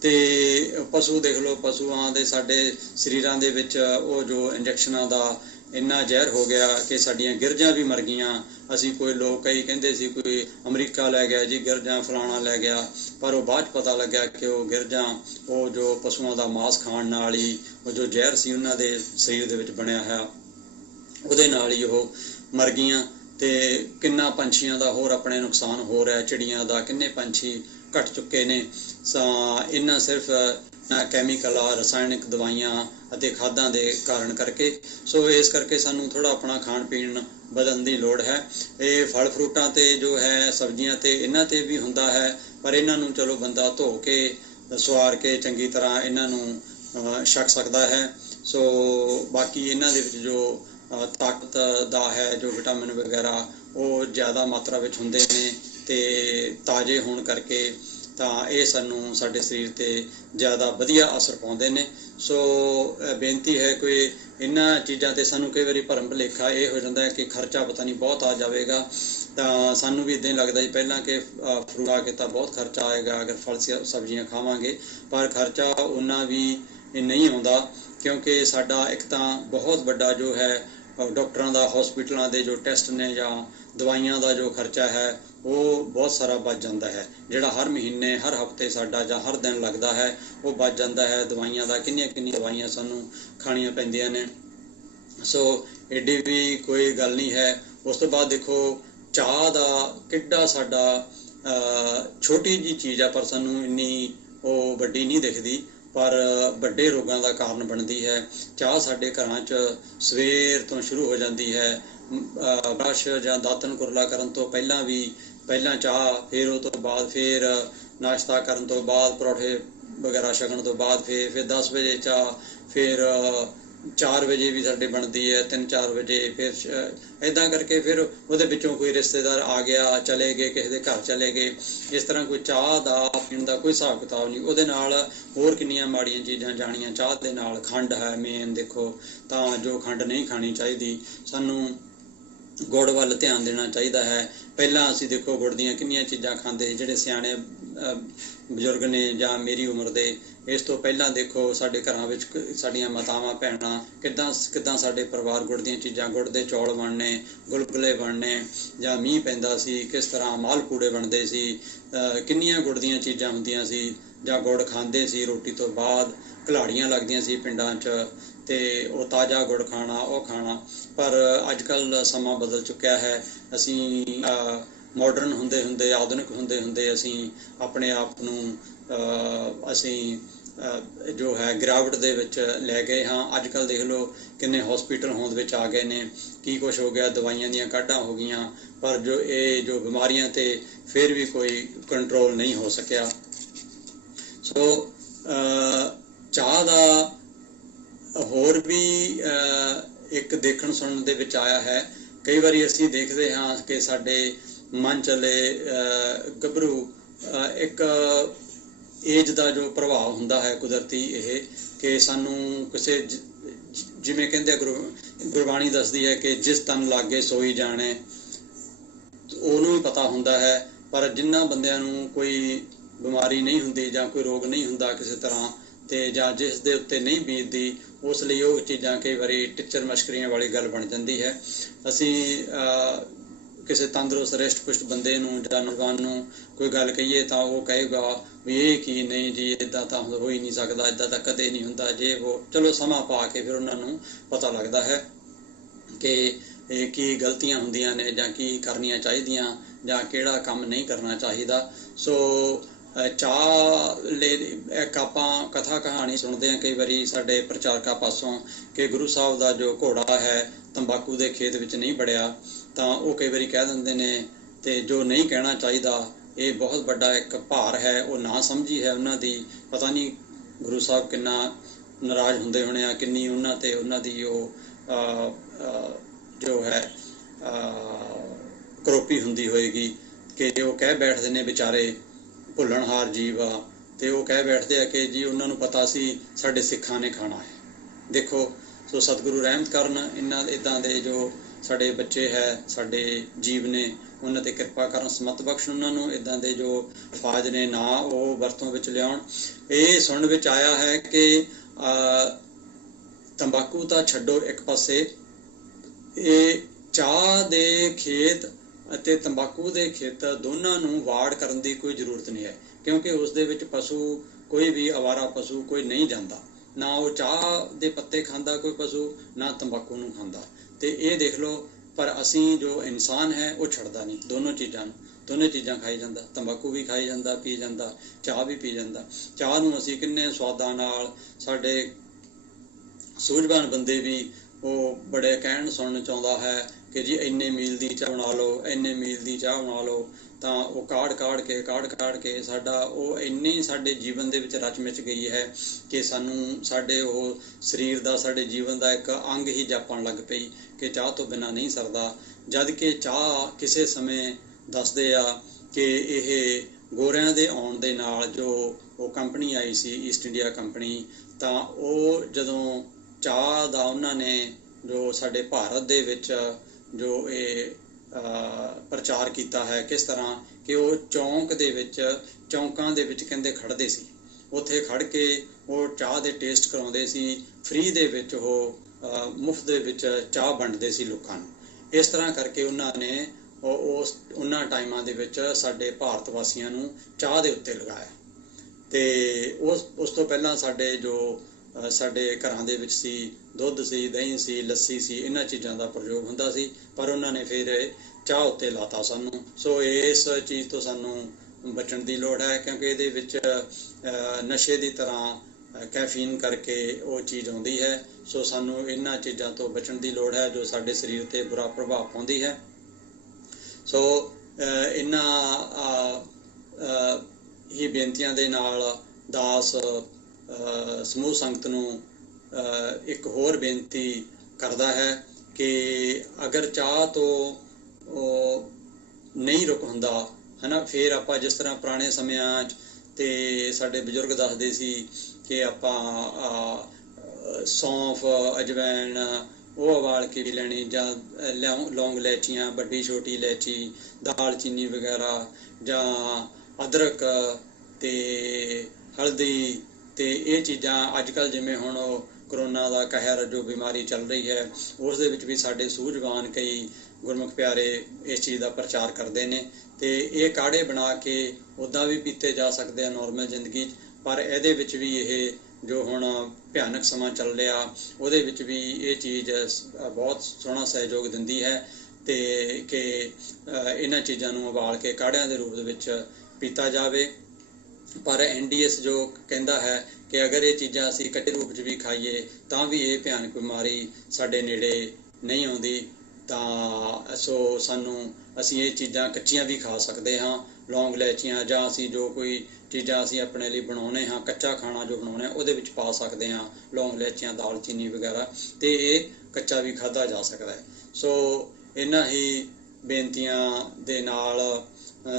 ਤੇ ਪਸ਼ੂ ਦੇਖ ਲਓ, ਪਸ਼ੂਆਂ ਦੇ ਸਾਡੇ ਸਰੀਰਾਂ ਦੇ ਵਿੱਚ ਉਹ ਜੋ ਇੰਜੈਕਸ਼ਨਾਂ ਦਾ ਇੰਨਾ ਜ਼ਹਿਰ ਹੋ ਗਿਆ ਕਿ ਸਾਡੀਆਂ ਗਿਰਜਾਂ ਵੀ ਮਰ ਗਈਆਂ। ਅਸੀਂ ਕੋਈ ਲੋਕ ਕਈ ਕਹਿੰਦੇ ਸੀ ਕੋਈ ਅਮਰੀਕਾ ਲੈ ਗਿਆ ਜੀ ਗਿਰਜਾਂ, ਫਲਾਣਾ ਲੈ ਗਿਆ, ਪਰ ਉਹ ਬਾਅਦ 'ਚ ਪਤਾ ਲੱਗਿਆ ਕਿ ਉਹ ਗਿਰਜਾਂ ਉਹ ਜੋ ਪਸ਼ੂਆਂ ਦਾ ਮਾਸ ਖਾਣ ਨਾਲ ਹੀ ਉਹ ਜੋ ਜ਼ਹਿਰ ਸੀ ਉਹਨਾਂ ਦੇ ਸਰੀਰ ਦੇ ਵਿੱਚ ਬਣਿਆ ਹੋਇਆ ਉਹਦੇ ਨਾਲ ਹੀ ਉਹ ਮਰ ਗਈਆਂ। ਤੇ ਕਿੰਨਾ ਪੰਛੀਆਂ ਦਾ ਹੋਰ ਆਪਣੇ ਨੁਕਸਾਨ ਹੋ ਰਿਹਾ, ਚਿੜੀਆਂ ਦਾ, ਕਿੰਨੇ ਪੰਛੀ ਘਟ ਚੁੱਕੇ ਨੇ ਇਹਨਾਂ ਸਿਰਫ ਕੈਮੀਕਲਾਂ, ਰਸਾਇਣਿਕ ਦਵਾਈਆਂ ਅਤੇ ਖਾਦਾਂ ਦੇ ਕਾਰਨ ਕਰਕੇ। ਸੋ ਇਸ ਕਰਕੇ ਸਾਨੂੰ ਥੋੜ੍ਹਾ ਆਪਣਾ ਖਾਣ ਪੀਣ ਬਦਲਣ ਦੀ ਲੋੜ ਹੈ। ਇਹ ਫਲ ਫਰੂਟਾਂ 'ਤੇ ਜੋ ਹੈ, ਸਬਜ਼ੀਆਂ 'ਤੇ, ਇਹਨਾਂ 'ਤੇ ਵੀ ਹੁੰਦਾ ਹੈ, ਪਰ ਇਹਨਾਂ ਨੂੰ ਚਲੋ ਬੰਦਾ ਧੋ ਕੇ ਸਵਾਰ ਕੇ ਚੰਗੀ ਤਰ੍ਹਾਂ ਇਹਨਾਂ ਨੂੰ ਛਕ ਸਕਦਾ ਹੈ। ਸੋ ਬਾਕੀ ਇਹਨਾਂ ਦੇ ਵਿੱਚ ਜੋ ਤਾਕਤ ਦਾ ਹੈ, ਜੋ ਵਿਟਾਮਿਨ ਵਗੈਰਾ ਉਹ ਜ਼ਿਆਦਾ ਮਾਤਰਾ ਵਿੱਚ ਹੁੰਦੇ ਨੇ ਅਤੇ ਤਾਜ਼ੇ ਹੋਣ ਕਰਕੇ ਤਾਂ ਇਹ ਸਾਨੂੰ ਸਾਡੇ ਸਰੀਰ 'ਤੇ ਜ਼ਿਆਦਾ ਵਧੀਆ ਅਸਰ ਪਾਉਂਦੇ ਨੇ। ਸੋ ਬੇਨਤੀ ਹੈ ਕੋਈ ਇਹਨਾਂ ਚੀਜ਼ਾਂ 'ਤੇ ਸਾਨੂੰ ਕਈ ਵਾਰੀ ਭਰਮ ਭੁਲੇਖਾ ਇਹ ਹੋ ਜਾਂਦਾ ਹੈ ਕਿ ਖਰਚਾ ਪਤਾ ਨਹੀਂ ਬਹੁਤ ਆ ਜਾਵੇਗਾ, ਤਾਂ ਸਾਨੂੰ ਵੀ ਇੱਦਾਂ ਹੀ ਲੱਗਦਾ ਜੀ ਪਹਿਲਾਂ ਕਿ ਫਰੂਟ ਆ ਕੇ ਤਾਂ ਬਹੁਤ ਖਰਚਾ ਆਏਗਾ ਅਗਰ ਫਲ ਸਬਜ਼ੀਆਂ ਖਾਵਾਂਗੇ, ਪਰ ਖਰਚਾ ਉਨਾ ਵੀ ਨਹੀਂ ਆਉਂਦਾ ਕਿਉਂਕਿ ਸਾਡਾ ਇੱਕ ਤਾਂ ਬਹੁਤ ਵੱਡਾ ਜੋ ਹੈ ਡਾਕਟਰਾਂ ਦਾ, ਹਸਪੀਟਲਾਂ ਦੇ ਜੋ ਟੈਸਟ ਨੇ ਜਾਂ ਦਵਾਈਆਂ ਦਾ ਜੋ ਖਰਚਾ ਹੈ ਉਹ ਬਹੁਤ ਸਾਰਾ ਬਚ ਜਾਂਦਾ ਹੈ, ਜਿਹੜਾ ਹਰ ਮਹੀਨੇ, ਹਰ ਹਫ਼ਤੇ ਸਾਡਾ ਜਾਂ ਹਰ ਦਿਨ ਲੱਗਦਾ ਹੈ ਉਹ ਬਚ ਜਾਂਦਾ ਹੈ। ਦਵਾਈਆਂ ਦਾ ਕਿੰਨੀਆਂ ਦਵਾਈਆਂ ਸਾਨੂੰ ਖਾਣੀਆਂ ਪੈਂਦੀਆਂ ਨੇ। ਸੋ ਐਡੀ ਵੀ ਕੋਈ ਗੱਲ ਨਹੀਂ ਹੈ। ਉਸ ਤੋਂ ਬਾਅਦ ਦੇਖੋ ਚਾਹ ਦਾ ਕਿੱਡਾ ਸਾਡਾ ਛੋਟੀ ਜਿਹੀ ਚੀਜ਼ ਆ ਪਰ ਸਾਨੂੰ ਇੰਨੀ ਉਹ ਵੱਡੀ ਨਹੀਂ ਦਿਖਦੀ, ਪਰ ਵੱਡੇ ਰੋਗਾਂ ਦਾ ਕਾਰਨ ਬਣਦੀ ਹੈ। ਚਾਹ ਸਾਡੇ ਘਰਾਂ 'ਚ ਸਵੇਰ ਤੋਂ ਸ਼ੁਰੂ ਹੋ ਜਾਂਦੀ ਹੈ, ਬਰਸ਼ ਜਾਂ ਦਾਤਣ ਕੁਰਲਾ ਕਰਨ ਤੋਂ ਪਹਿਲਾਂ ਚਾਹ, ਫਿਰ ਉਹ ਤੋਂ ਬਾਅਦ ਫਿਰ ਨਾਸ਼ਤਾ ਕਰਨ ਤੋਂ ਬਾਅਦ, ਪਰੌਠੇ ਵਗੈਰਾ ਛਕਣ ਤੋਂ ਬਾਅਦ ਫਿਰ 10 ਵਜੇ ਚਾਹ, ਫਿਰ 4 ਵਜੇ ਵੀ ਸਾਡੇ ਬਣਦੀ ਹੈ, 3-4 ਵਜੇ, ਫਿਰ ਇੱਦਾਂ ਕਰਕੇ ਫਿਰ ਉਹਦੇ ਵਿੱਚੋਂ ਕੋਈ ਰਿਸ਼ਤੇਦਾਰ ਆ ਗਿਆ, ਚਲੇ ਗਏ, ਕਿਸੇ ਦੇ ਘਰ ਚਲੇ ਗਏ। ਇਸ ਤਰ੍ਹਾਂ ਕੋਈ ਚਾਹ ਦਾ ਪੀਣ ਦਾ ਕੋਈ ਹਿਸਾਬ ਕਿਤਾਬ ਨਹੀਂ। ਉਹਦੇ ਨਾਲ ਹੋਰ ਕਿੰਨੀਆਂ ਮਾੜੀਆਂ ਚੀਜ਼ਾਂ ਜਾਣੀਆਂ। ਚਾਹ ਦੇ ਨਾਲ ਖੰਡ ਹੈ ਮੇਨ, ਦੇਖੋ ਤਾਂ ਜੋ ਖੰਡ ਨਹੀਂ ਖਾਣੀ ਚਾਹੀਦੀ। ਸਾਨੂੰ ਗੁੜ ਵੱਲ ਧਿਆਨ ਦੇਣਾ ਚਾਹੀਦਾ ਹੈ। ਪਹਿਲਾਂ ਅਸੀਂ ਦੇਖੋ ਗੁੜ ਦੀਆਂ ਕਿੰਨੀਆਂ ਚੀਜ਼ਾਂ ਖਾਂਦੇ, ਜਿਹੜੇ ਸਿਆਣੇ ਬਜ਼ੁਰਗ ਨੇ ਜਾਂ ਮੇਰੀ ਉਮਰ ਦੇ, ਇਸ ਤੋਂ ਪਹਿਲਾਂ ਦੇਖੋ ਸਾਡੇ ਘਰਾਂ ਵਿੱਚ ਸਾਡੀਆਂ ਮਾਤਾਵਾਂ ਭੈਣਾਂ ਕਿੱਦਾਂ ਸਾਡੇ ਪਰਿਵਾਰ ਗੁੜ ਦੀਆਂ ਚੀਜ਼ਾਂ, ਗੁੜ ਦੇ ਚੌਲ ਬਣਨੇ, ਗੁਲਗੁਲੇ ਬਣਨੇ, ਜਾਂ ਮੀਂਹ ਪੈਂਦਾ ਸੀ ਕਿਸ ਤਰ੍ਹਾਂ ਮਾਲਪੂੜੇ ਬਣਦੇ ਸੀ, ਕਿੰਨੀਆਂ ਗੁੜ ਦੀਆਂ ਚੀਜ਼ਾਂ ਹੁੰਦੀਆਂ ਸੀ, ਜਾਂ ਗੁੜ ਖਾਂਦੇ ਸੀ ਰੋਟੀ ਤੋਂ ਬਾਅਦ। ਘਲਾੜੀਆਂ ਲੱਗਦੀਆਂ ਸੀ ਪਿੰਡਾਂ 'ਚ ਅਤੇ ਉਹ ਤਾਜ਼ਾ ਗੁੜ ਖਾਣਾ, ਉਹ ਖਾਣਾ। ਪਰ ਅੱਜ ਕੱਲ੍ਹ ਸਮਾਂ ਬਦਲ ਚੁੱਕਿਆ ਹੈ। ਅਸੀਂ ਮਾਡਰਨ ਹੁੰਦੇ ਆਧੁਨਿਕ ਹੁੰਦੇ ਅਸੀਂ ਆਪਣੇ ਆਪ ਨੂੰ ਅਸੀਂ ਜੋ ਹੈ ਗਿਰਾਵਟ ਦੇ ਵਿੱਚ ਲੈ ਗਏ ਹਾਂ। ਅੱਜ ਕੱਲ੍ਹ ਦੇਖ ਲਓ ਕਿੰਨੇ ਹਸਪੀਟਲ ਹੋਂਦ ਵਿੱਚ ਆ ਗਏ ਨੇ, ਕੀ ਕੁਛ ਹੋ ਗਿਆ, ਦਵਾਈਆਂ ਦੀਆਂ ਕਾਢਾਂ ਹੋ ਗਈਆਂ, ਪਰ ਜੋ ਬਿਮਾਰੀਆਂ 'ਤੇ ਫਿਰ ਵੀ ਕੋਈ ਕੰਟਰੋਲ ਨਹੀਂ ਹੋ ਸਕਿਆ। ਸੋ ਚਾਹ ਦਾ ਹੋਰ ਵੀ ਇੱਕ ਦੇਖਣ ਸੁਣਨ ਦੇ ਵਿੱਚ ਆਇਆ ਹੈ। ਕਈ ਵਾਰੀ ਅਸੀਂ ਦੇਖਦੇ ਹਾਂ ਕਿ ਸਾਡੇ ਮਨ ਚਲੇ ਗੱਭਰੂ ਇੱਕ ਏਜ ਦਾ ਜੋ ਪ੍ਰਭਾਵ ਹੁੰਦਾ ਹੈ ਕੁਦਰਤੀ, ਇਹ ਕਿ ਸਾਨੂੰ ਕਿਸੇ ਜਿਵੇਂ ਕਹਿੰਦੇ ਗੁਰਬਾਣੀ ਦੱਸਦੀ ਹੈ ਕਿ ਜਿਸ ਤਨ ਲਾਗੇ ਸੋਈ ਜਾਣੇ, ਉਹਨੂੰ ਵੀ ਪਤਾ ਹੁੰਦਾ ਹੈ। ਪਰ ਜਿਨ੍ਹਾਂ ਬੰਦਿਆਂ ਨੂੰ ਕੋਈ ਬਿਮਾਰੀ ਨਹੀਂ ਹੁੰਦੀ ਜਾਂ ਕੋਈ ਰੋਗ ਨਹੀਂ ਹੁੰਦਾ ਕਿਸੇ ਤਰ੍ਹਾਂ, ਅਤੇ ਜਾਂ ਜਿਸ ਦੇ ਉੱਤੇ ਨਹੀਂ ਬੀਤਦੀ, ਉਸ ਲਈ ਉਹ ਚੀਜ਼ਾਂ ਕਈ ਵਾਰੀ ਟਿੱਚਰ ਮਸ਼ਕਰੀਆਂ ਵਾਲੀ ਗੱਲ ਬਣ ਜਾਂਦੀ ਹੈ। ਅਸੀਂ ਕਿਸੇ ਤੰਦਰੁਸਤ ਰਿਸ਼ਟ ਪੁਸ਼ਟ ਬੰਦੇ ਨੂੰ ਜਾਂ ਨੌਜਵਾਨ ਨੂੰ ਕੋਈ ਗੱਲ ਕਹੀਏ ਤਾਂ ਉਹ ਕਹੇਗਾ ਵੀ ਇਹ ਕੀ, ਨਹੀਂ ਜੀ ਇੱਦਾਂ ਤਾਂ ਹੋ ਹੀ ਨਹੀਂ ਸਕਦਾ, ਇੱਦਾਂ ਤਾਂ ਕਦੇ ਨਹੀਂ ਹੁੰਦਾ, ਜੇ ਉਹ ਚਲੋ ਸਮਾਂ ਪਾ ਕੇ ਫਿਰ ਉਹਨਾਂ ਨੂੰ ਪਤਾ ਲੱਗਦਾ ਹੈ ਕਿ ਇਹ ਕੀ ਗਲਤੀਆਂ ਹੁੰਦੀਆਂ ਨੇ ਜਾਂ ਕੀ ਕਰਨੀਆਂ ਚਾਹੀਦੀਆਂ ਜਾਂ ਕਿਹੜਾ ਕੰਮ ਨਹੀਂ ਕਰਨਾ ਚਾਹੀਦਾ। ਸੋ ਚਾਹ ਲੈ ਇੱਕ ਆਪਾਂ ਕਥਾ ਕਹਾਣੀ ਸੁਣਦੇ ਹਾਂ ਕਈ ਵਾਰੀ ਸਾਡੇ ਪ੍ਰਚਾਰਕਾਂ ਪਾਸੋਂ ਕਿ ਗੁਰੂ ਸਾਹਿਬ ਦਾ ਜੋ ਘੋੜਾ ਹੈ ਤੰਬਾਕੂ ਦੇ ਖੇਤ ਵਿੱਚ ਨਹੀਂ ਵੜਿਆ, ਤਾਂ ਉਹ ਕਈ ਵਾਰੀ ਕਹਿ ਦਿੰਦੇ ਨੇ, ਤੇ ਜੋ ਨਹੀਂ ਕਹਿਣਾ ਚਾਹੀਦਾ। ਇਹ ਬਹੁਤ ਵੱਡਾ ਇੱਕ ਭਾਰ ਹੈ, ਉਹ ਨਾ ਸਮਝੀ ਹੈ ਉਹਨਾਂ ਦੀ। ਪਤਾ ਨਹੀਂ ਗੁਰੂ ਸਾਹਿਬ ਕਿੰਨਾ ਨਾਰਾਜ਼ ਹੁੰਦੇ ਹੋਣੇ ਆ, ਕਿੰਨੀ ਉਹਨਾਂ ਤੇ ਉਹਨਾਂ ਦੀ ਉਹ ਜੋ ਹੈ ਕਰੋਪੀ ਹੁੰਦੀ ਹੋਏਗੀ ਕਿ ਉਹ ਕਹਿ ਬੈਠਦੇ ਨੇ ਵਿਚਾਰੇ ਭੁੱਲਣਹਾਰ ਜੀਵ ਆ, ਤੇ ਉਹ ਕਹਿ ਬੈਠਦੇ ਆ ਕਿ ਜੀ ਉਹਨਾਂ ਨੂੰ ਪਤਾ ਸੀ ਸਾਡੇ ਸਿੱਖਾਂ ਨੇ ਖਾਣਾ ਹੈ। ਦੇਖੋ, ਸੋ ਸਤਿਗੁਰੂ ਰਹਿਮਤ ਕਰਨ, ਇੱਦਾਂ ਦੇ ਜੋ ਸਾਡੇ ਬੱਚੇ ਹੈ, ਸਾਡੇ ਜੀਵ ਨੇ, ਉਹਨਾਂ 'ਤੇ ਕਿਰਪਾ ਕਰਨ, ਸਮਤ ਬਖਸ਼ ਉਹਨਾਂ ਨੂੰ। ਇੱਦਾਂ ਦੇ ਜੋ ਅਲਫਾਜ਼ ਨੇ ਨਾ ਉਹ ਵਰਤੋਂ ਵਿੱਚ ਲਿਆਉਣ। ਇਹ ਸੁਣਨ ਵਿੱਚ ਆਇਆ ਹੈ ਕਿ ਤੰਬਾਕੂ ਤਾਂ ਛੱਡੋ ਇੱਕ ਪਾਸੇ, ਇਹ ਚਾਹ ਦੇ ਖੇਤ ਅਤੇ ਤੰਬਾਕੂ ਦੇ ਖੇਤ ਦੋਨਾਂ ਨੂੰ ਵਾੜ ਕਰਨ ਦੀ ਕੋਈ ਜ਼ਰੂਰਤ ਨਹੀਂ ਹੈ, ਕਿਉਂਕਿ ਉਸ ਦੇ ਵਿੱਚ ਪਸ਼ੂ, ਕੋਈ ਵੀ ਅਵਾਰਾ ਪਸ਼ੂ ਕੋਈ ਨਹੀਂ ਜਾਂਦਾ। ਨਾ ਉਹ ਚਾਹ ਦੇ ਪੱਤੇ ਖਾਂਦਾ ਕੋਈ ਪਸ਼ੂ, ਨਾ ਤੰਬਾਕੂ ਨੂੰ ਖਾਂਦਾ। ਤੇ ਇਹ ਦੇਖ ਲਓ, ਪਰ ਅਸੀਂ ਜੋ ਇਨਸਾਨ ਹੈ ਉਹ ਛੱਡਦਾ ਨਹੀਂ ਦੋਨੋਂ ਚੀਜ਼ਾਂ ਖਾਈ ਜਾਂਦਾ। ਤੰਬਾਕੂ ਵੀ ਖਾਈ ਜਾਂਦਾ, ਪੀ ਜਾਂਦਾ, ਚਾਹ ਵੀ ਪੀ ਜਾਂਦਾ। ਚਾਹ ਨੂੰ ਅਸੀਂ ਕਿੰਨੇ ਸਵਾਦਾਂ ਨਾਲ, ਸਾਡੇ ਸੂਝਵਾਨ ਬੰਦੇ ਵੀ ਉਹ ਬੜੇ ਕਹਿਣ ਸੁਣਨ ਚ ਆਉਂਦਾ ਹੈ ਕਿ ਜੀ ਇੰਨੇ ਮੀਲ ਦੀ ਚਾਹ ਬਣਾ ਲਓ, ਇੰਨੇ ਮੀਲ ਦੀ ਚਾਹ ਬਣਾ ਲਓ, ਤਾਂ ਉਹ ਕਾੜ ਕੇ ਸਾਡਾ ਉਹ ਇੰਨੀ ਸਾਡੇ ਜੀਵਨ ਦੇ ਵਿੱਚ ਰਚ ਮਿਚ ਗਈ ਹੈ ਕਿ ਸਾਨੂੰ ਸਾਡੇ ਉਹ ਸਰੀਰ ਦਾ, ਸਾਡੇ ਜੀਵਨ ਦਾ ਇੱਕ ਅੰਗ ਹੀ ਜਾਪਣ ਲੱਗ ਪਈ ਕਿ ਚਾਹ ਤੋਂ ਬਿਨਾਂ ਨਹੀਂ ਸਰਦਾ। ਜਦ ਕਿ ਚਾਹ ਕਿਸੇ ਸਮੇਂ ਦੱਸਦੇ ਆ ਕਿ ਇਹ ਗੋਰਿਆਂ ਦੇ ਆਉਣ ਦੇ ਨਾਲ ਜੋ ਉਹ ਕੰਪਨੀ ਆਈ ਸੀ, ਈਸਟ ਇੰਡੀਆ ਕੰਪਨੀ, ਤਾਂ ਉਹ ਜਦੋਂ ਚਾਹ ਦਾ ਉਹਨਾਂ ਨੇ ਜੋ ਸਾਡੇ ਭਾਰਤ ਦੇ ਵਿੱਚ ਜੋ ਇਹ ਪ੍ਰਚਾਰ ਕੀਤਾ ਹੈ, ਕਿਸ ਤਰ੍ਹਾਂ ਕਿ ਉਹ ਚੌਂਕਾਂ ਦੇ ਵਿੱਚ ਕਹਿੰਦੇ ਖੜ੍ਹਦੇ ਸੀ, ਉੱਥੇ ਖੜ੍ਹ ਕੇ ਉਹ ਚਾਹ ਦੇ ਟੇਸਟ ਕਰਾਉਂਦੇ ਸੀ, ਫ੍ਰੀ ਦੇ ਵਿੱਚ ਉਹ ਮੁਫਤ ਦੇ ਵਿੱਚ ਚਾਹ ਵੰਡਦੇ ਸੀ ਲੋਕਾਂ ਨੂੰ। ਇਸ ਤਰ੍ਹਾਂ ਕਰਕੇ ਉਹਨਾਂ ਨੇ ਉਹਨਾਂ ਟਾਈਮਾਂ ਦੇ ਵਿੱਚ ਸਾਡੇ ਭਾਰਤ ਵਾਸੀਆਂ ਨੂੰ ਚਾਹ ਦੇ ਉੱਤੇ ਲਗਾਇਆ। ਤੇ ਉਸ ਤੋਂ ਪਹਿਲਾਂ ਸਾਡੇ ਘਰਾਂ ਦੇ ਵਿੱਚ ਸੀ, ਦੁੱਧ ਸੀ, ਦਹੀਂ ਸੀ, ਲੱਸੀ ਸੀ, ਇਹਨਾਂ ਚੀਜ਼ਾਂ ਦਾ ਪ੍ਰਯੋਗ ਹੁੰਦਾ ਸੀ, ਪਰ ਉਹਨਾਂ ਨੇ ਫਿਰ ਚਾਹ ਉੱਤੇ ਲਾਤਾ ਸਾਨੂੰ। ਸੋ ਇਸ ਚੀਜ਼ ਤੋਂ ਸਾਨੂੰ ਬਚਣ ਦੀ ਲੋੜ ਹੈ, ਕਿਉਂਕਿ ਇਹਦੇ ਵਿੱਚ ਨਸ਼ੇ ਦੀ ਤਰ੍ਹਾਂ ਕੈਫੀਨ ਕਰਕੇ ਉਹ ਚੀਜ਼ ਆਉਂਦੀ ਹੈ। ਸੋ ਸਾਨੂੰ ਇਹਨਾਂ ਚੀਜ਼ਾਂ ਤੋਂ ਬਚਣ ਦੀ ਲੋੜ ਹੈ ਜੋ ਸਾਡੇ ਸਰੀਰ 'ਤੇ ਬੁਰਾ ਪ੍ਰਭਾਵ ਪਾਉਂਦੀ ਹੈ। ਸੋ ਇਹਨਾਂ ਹੀ ਬੇਨਤੀਆਂ ਦੇ ਨਾਲ ਦਾਸ ਸਮੂਹ ਸੰਗਤ ਨੂੰ ਇੱਕ ਹੋਰ ਬੇਨਤੀ ਕਰਦਾ ਹੈ ਕਿ ਅਗਰ ਚਾਹ ਤੋਂ ਨਹੀਂ ਰੁਕ ਹੁੰਦਾ ਹੈ ਨਾ, ਫਿਰ ਆਪਾਂ ਜਿਸ ਤਰ੍ਹਾਂ ਪੁਰਾਣੇ ਸਮਿਆਂ 'ਚ ਤੇ ਸਾਡੇ ਬਜ਼ੁਰਗ ਦੱਸਦੇ ਸੀ ਕਿ ਆਪਾਂ ਸੌਂਫ, ਅਜਵੈਣ ਉਹ ਉਬਾਲ ਕੇ ਵੀ ਲੈਣੀ, ਜਾਂ ਲੌਂਗ ਇਲਾਇਚੀਆਂ, ਵੱਡੀ ਛੋਟੀ ਇਲਾਇਚੀ, ਦਾਲਚੀਨੀ ਵਗੈਰਾ, ਜਾਂ ਅਦਰਕ ਤੇ ਹਲਦੀ। ਤੇ ਇਹ ਚੀਜ਼ਾਂ ਅੱਜ ਕੱਲ੍ਹ ਜਿਵੇਂ ਹੁਣ ਉਹ ਕਰੋਨਾ ਦਾ ਕਹਿਰ ਜੋ ਬਿਮਾਰੀ ਚੱਲ ਰਹੀ ਹੈ, ਉਸ ਦੇ ਵਿੱਚ ਵੀ ਸਾਡੇ ਸੂਝਵਾਨ ਕਈ ਗੁਰਮੁਖ ਪਿਆਰੇ ਇਸ ਚੀਜ਼ ਦਾ ਪ੍ਰਚਾਰ ਕਰਦੇ ਨੇ। ਤੇ ਇਹ ਕਾੜੇ ਬਣਾ ਕੇ ਉੱਦਾਂ ਵੀ ਪੀਤੇ ਜਾ ਸਕਦੇ ਆ ਨੋਰਮਲ ਜ਼ਿੰਦਗੀ 'ਚ, ਪਰ ਇਹਦੇ ਵਿੱਚ ਵੀ ਇਹ ਜੋ ਹੁਣ ਭਿਆਨਕ ਸਮਾਂ ਚੱਲ ਰਿਹਾ, ਉਹਦੇ ਵਿੱਚ ਵੀ ਇਹ ਚੀਜ਼ ਬਹੁਤ ਸੋਹਣਾ ਸਹਿਯੋਗ ਦਿੰਦੀ ਹੈ ਤੇ ਕਿ ਇਹਨਾਂ ਚੀਜ਼ਾਂ ਨੂੰ ਉਬਾਲ ਕੇ ਕਾੜਿਆਂ ਦੇ ਰੂਪ ਦੇ ਵਿੱਚ ਪੀਤਾ ਜਾਵੇ। ਪਰ NDS ਜੋ ਕਹਿੰਦਾ ਹੈ ਕਿ ਅਗਰ ਇਹ ਚੀਜ਼ਾਂ ਅਸੀਂ ਕੱਟੇ ਰੂਪ 'ਚ ਵੀ ਖਾਈਏ ਤਾਂ ਵੀ ਇਹ ਭਿਆਨਕ ਬਿਮਾਰੀ ਸਾਡੇ ਨੇੜੇ ਨਹੀਂ ਆਉਂਦੀ। ਤਾਂ ਅਸੀਂ ਇਹ ਚੀਜ਼ਾਂ ਕੱਚੀਆਂ ਵੀ ਖਾ ਸਕਦੇ ਹਾਂ, ਲੌਂਗ ਇਲਾਇਚੀਆਂ, ਜਾਂ ਅਸੀਂ ਜੋ ਕੋਈ ਚੀਜ਼ਾਂ ਅਸੀਂ ਆਪਣੇ ਲਈ ਬਣਾਉਂਦੇ ਹਾਂ, ਕੱਚਾ ਖਾਣਾ ਜੋ ਬਣਾਉਂਦੇ ਹਾਂ ਉਹਦੇ ਵਿੱਚ ਪਾ ਸਕਦੇ ਹਾਂ ਲੌਂਗ ਇਲਾਇਚੀਆਂ, ਦਾਲਚੀਨੀ ਵਗੈਰਾ, ਤੇ ਇਹ ਕੱਚਾ ਵੀ ਖਾਧਾ ਜਾ ਸਕਦਾ ਹੈ। ਸੋ ਇਹਨਾਂ ਹੀ ਬੇਨਤੀਆਂ ਦੇ ਨਾਲ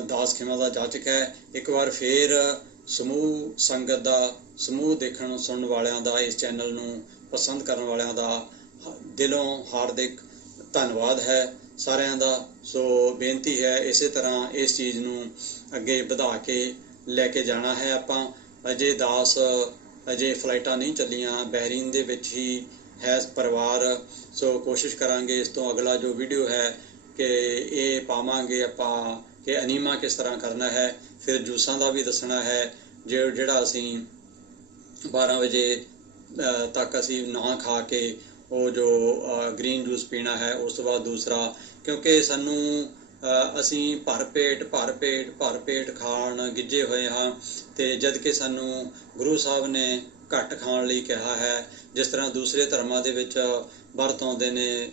ਦਾਸ ਖਿਮਾ ਦਾ ਜਾਚਕ ਹੈ ਇੱਕ ਵਾਰ ਫੇਰ ਸਮੂਹ ਸੰਗਤ ਦਾ, ਸਮੂਹ ਦੇਖਣ ਸੁਣਨ ਵਾਲਿਆਂ ਦਾ, ਇਸ ਚੈਨਲ ਨੂੰ ਪਸੰਦ ਕਰਨ ਵਾਲਿਆਂ ਦਾ ਦਿਲੋਂ ਹਾਰਦਿਕ ਧੰਨਵਾਦ ਹੈ ਸਾਰਿਆਂ ਦਾ। ਸੋ ਬੇਨਤੀ ਹੈ ਇਸੇ ਤਰ੍ਹਾਂ ਇਸ ਚੀਜ਼ ਨੂੰ ਅੱਗੇ ਵਧਾ ਕੇ ਲੈ ਕੇ ਜਾਣਾ ਹੈ ਆਪਾਂ। ਅਜੇ ਫਲਾਈਟਾਂ ਨਹੀਂ ਚੱਲੀਆਂ, ਬਹਿਰੀਨ ਦੇ ਵਿੱਚ ਹੀ ਹੈ ਪਰਿਵਾਰ। ਸੋ ਕੋਸ਼ਿਸ਼ ਕਰਾਂਗੇ ਇਸ ਤੋਂ ਅਗਲਾ ਜੋ ਵੀਡੀਓ ਹੈ ਕਿ ਇਹ ਪਾਵਾਂਗੇ ਆਪਾਂ ਕਿ ਅਨੀਮਾ ਕਿਸ ਤਰ੍ਹਾਂ ਕਰਨਾ ਹੈ। ਫਿਰ ਜੂਸਾਂ ਦਾ ਵੀ ਦੱਸਣਾ ਹੈ ਜਿਹੜਾ ਅਸੀਂ 12 ਵਜੇ ਤੱਕ ਅਸੀਂ ਨਾ ਖਾ ਕੇ ਉਹ ਜੋ ਗ੍ਰੀਨ ਜੂਸ ਪੀਣਾ ਹੈ, ਉਸ ਤੋਂ ਬਾਅਦ ਦੂਸਰਾ, ਕਿਉਂਕਿ ਸਾਨੂੰ ਅਸੀਂ ਭਰ ਪੇਟ ਖਾਣ ਗਿੱਜੇ ਹੋਏ ਹਾਂ, ਤੇ ਜਦ ਕਿ ਸਾਨੂੰ ਗੁਰੂ ਸਾਹਿਬ ਨੇ ਘੱਟ ਖਾਣ ਲਈ ਕਿਹਾ ਹੈ। ਜਿਸ ਤਰ੍ਹਾਂ ਦੂਸਰੇ ਧਰਮਾਂ ਦੇ ਵਿੱਚ ਵਰਤ ਆਉਂਦੇ ਨੇ,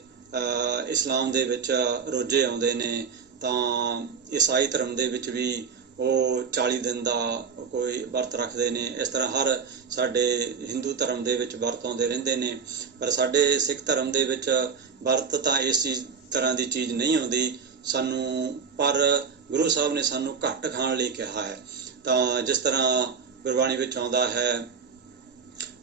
ਇਸਲਾਮ ਦੇ ਵਿੱਚ ਰੋਜ਼ੇ ਆਉਂਦੇ ਨੇ, ਤਾਂ ਈਸਾਈ ਧਰਮ ਦੇ ਵਿੱਚ ਵੀ ਉਹ 40 ਦਿਨ ਦਾ ਕੋਈ ਵਰਤ ਰੱਖਦੇ ਨੇ। ਇਸ ਤਰ੍ਹਾਂ ਹਰ ਸਾਡੇ ਹਿੰਦੂ ਧਰਮ ਦੇ ਵਿੱਚ ਵਰਤ ਆਉਂਦੇ ਰਹਿੰਦੇ ਨੇ, ਪਰ ਸਾਡੇ ਸਿੱਖ ਧਰਮ ਦੇ ਵਿੱਚ ਵਰਤ ਤਾਂ ਇਸ ਤਰ੍ਹਾਂ ਦੀ ਚੀਜ਼ ਨਹੀਂ ਆਉਂਦੀ ਸਾਨੂੰ, ਪਰ ਗੁਰੂ ਸਾਹਿਬ ਨੇ ਸਾਨੂੰ ਘੱਟ ਖਾਣ ਲਈ ਕਿਹਾ ਹੈ। ਤਾਂ ਜਿਸ ਤਰ੍ਹਾਂ ਗੁਰਬਾਣੀ ਵਿੱਚ ਆਉਂਦਾ ਹੈ,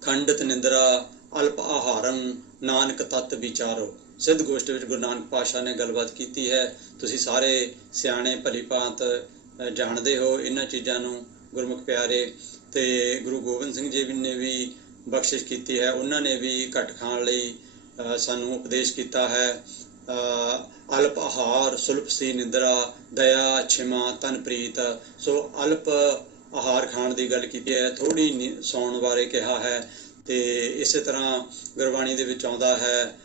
ਖੰਡਿਤ ਨਿੰਦਰਾ ਅਲਪ ਆਹਾਰੰ ਨਾਨਕ ਤਤ ਵਿਚਾਰੋ। ਸਿੱਧ ਗੋਸ਼ਟ ਵਿੱਚ ਗੁਰੂ ਨਾਨਕ ਪਾਤਸ਼ਾਹ ਨੇ ਗੱਲਬਾਤ ਕੀਤੀ ਹੈ। ਤੁਸੀਂ ਸਾਰੇ ਸਿਆਣੇ ਭਲੀ ਭਾਂਤ ਜਾਣਦੇ ਹੋ ਇਹਨਾਂ ਚੀਜ਼ਾਂ ਨੂੰ ਗੁਰਮੁਖ ਪਿਆਰੇ। ਤੇ ਗੁਰੂ ਗੋਬਿੰਦ ਸਿੰਘ ਜੀ ਨੇ ਵੀ ਬਖਸ਼ਿਸ਼ ਕੀਤੀ ਹੈ, ਉਹਨਾਂ ਨੇ ਵੀ ਘੱਟ ਖਾਣ ਲਈ ਸਾਨੂੰ ਉਪਦੇਸ਼ ਕੀਤਾ ਹੈ। ਅਲਪ ਆਹਾਰ ਸੁਲਪ ਸੀ ਨਿੰਦਰਾ ਦਇਆ ਛਿਮਾ ਤਨ ਪ੍ਰੀਤ। ਸੋ ਅਲਪ ਆਹਾਰ ਖਾਣ ਦੀ ਗੱਲ ਕੀਤੀ ਹੈ, ਥੋੜ੍ਹੀ ਸੌਣ ਬਾਰੇ ਕਿਹਾ ਹੈ। ਤੇ ਇਸੇ ਤਰ੍ਹਾਂ ਗੁਰਬਾਣੀ ਦੇ ਵਿੱਚ ਆਉਂਦਾ ਹੈ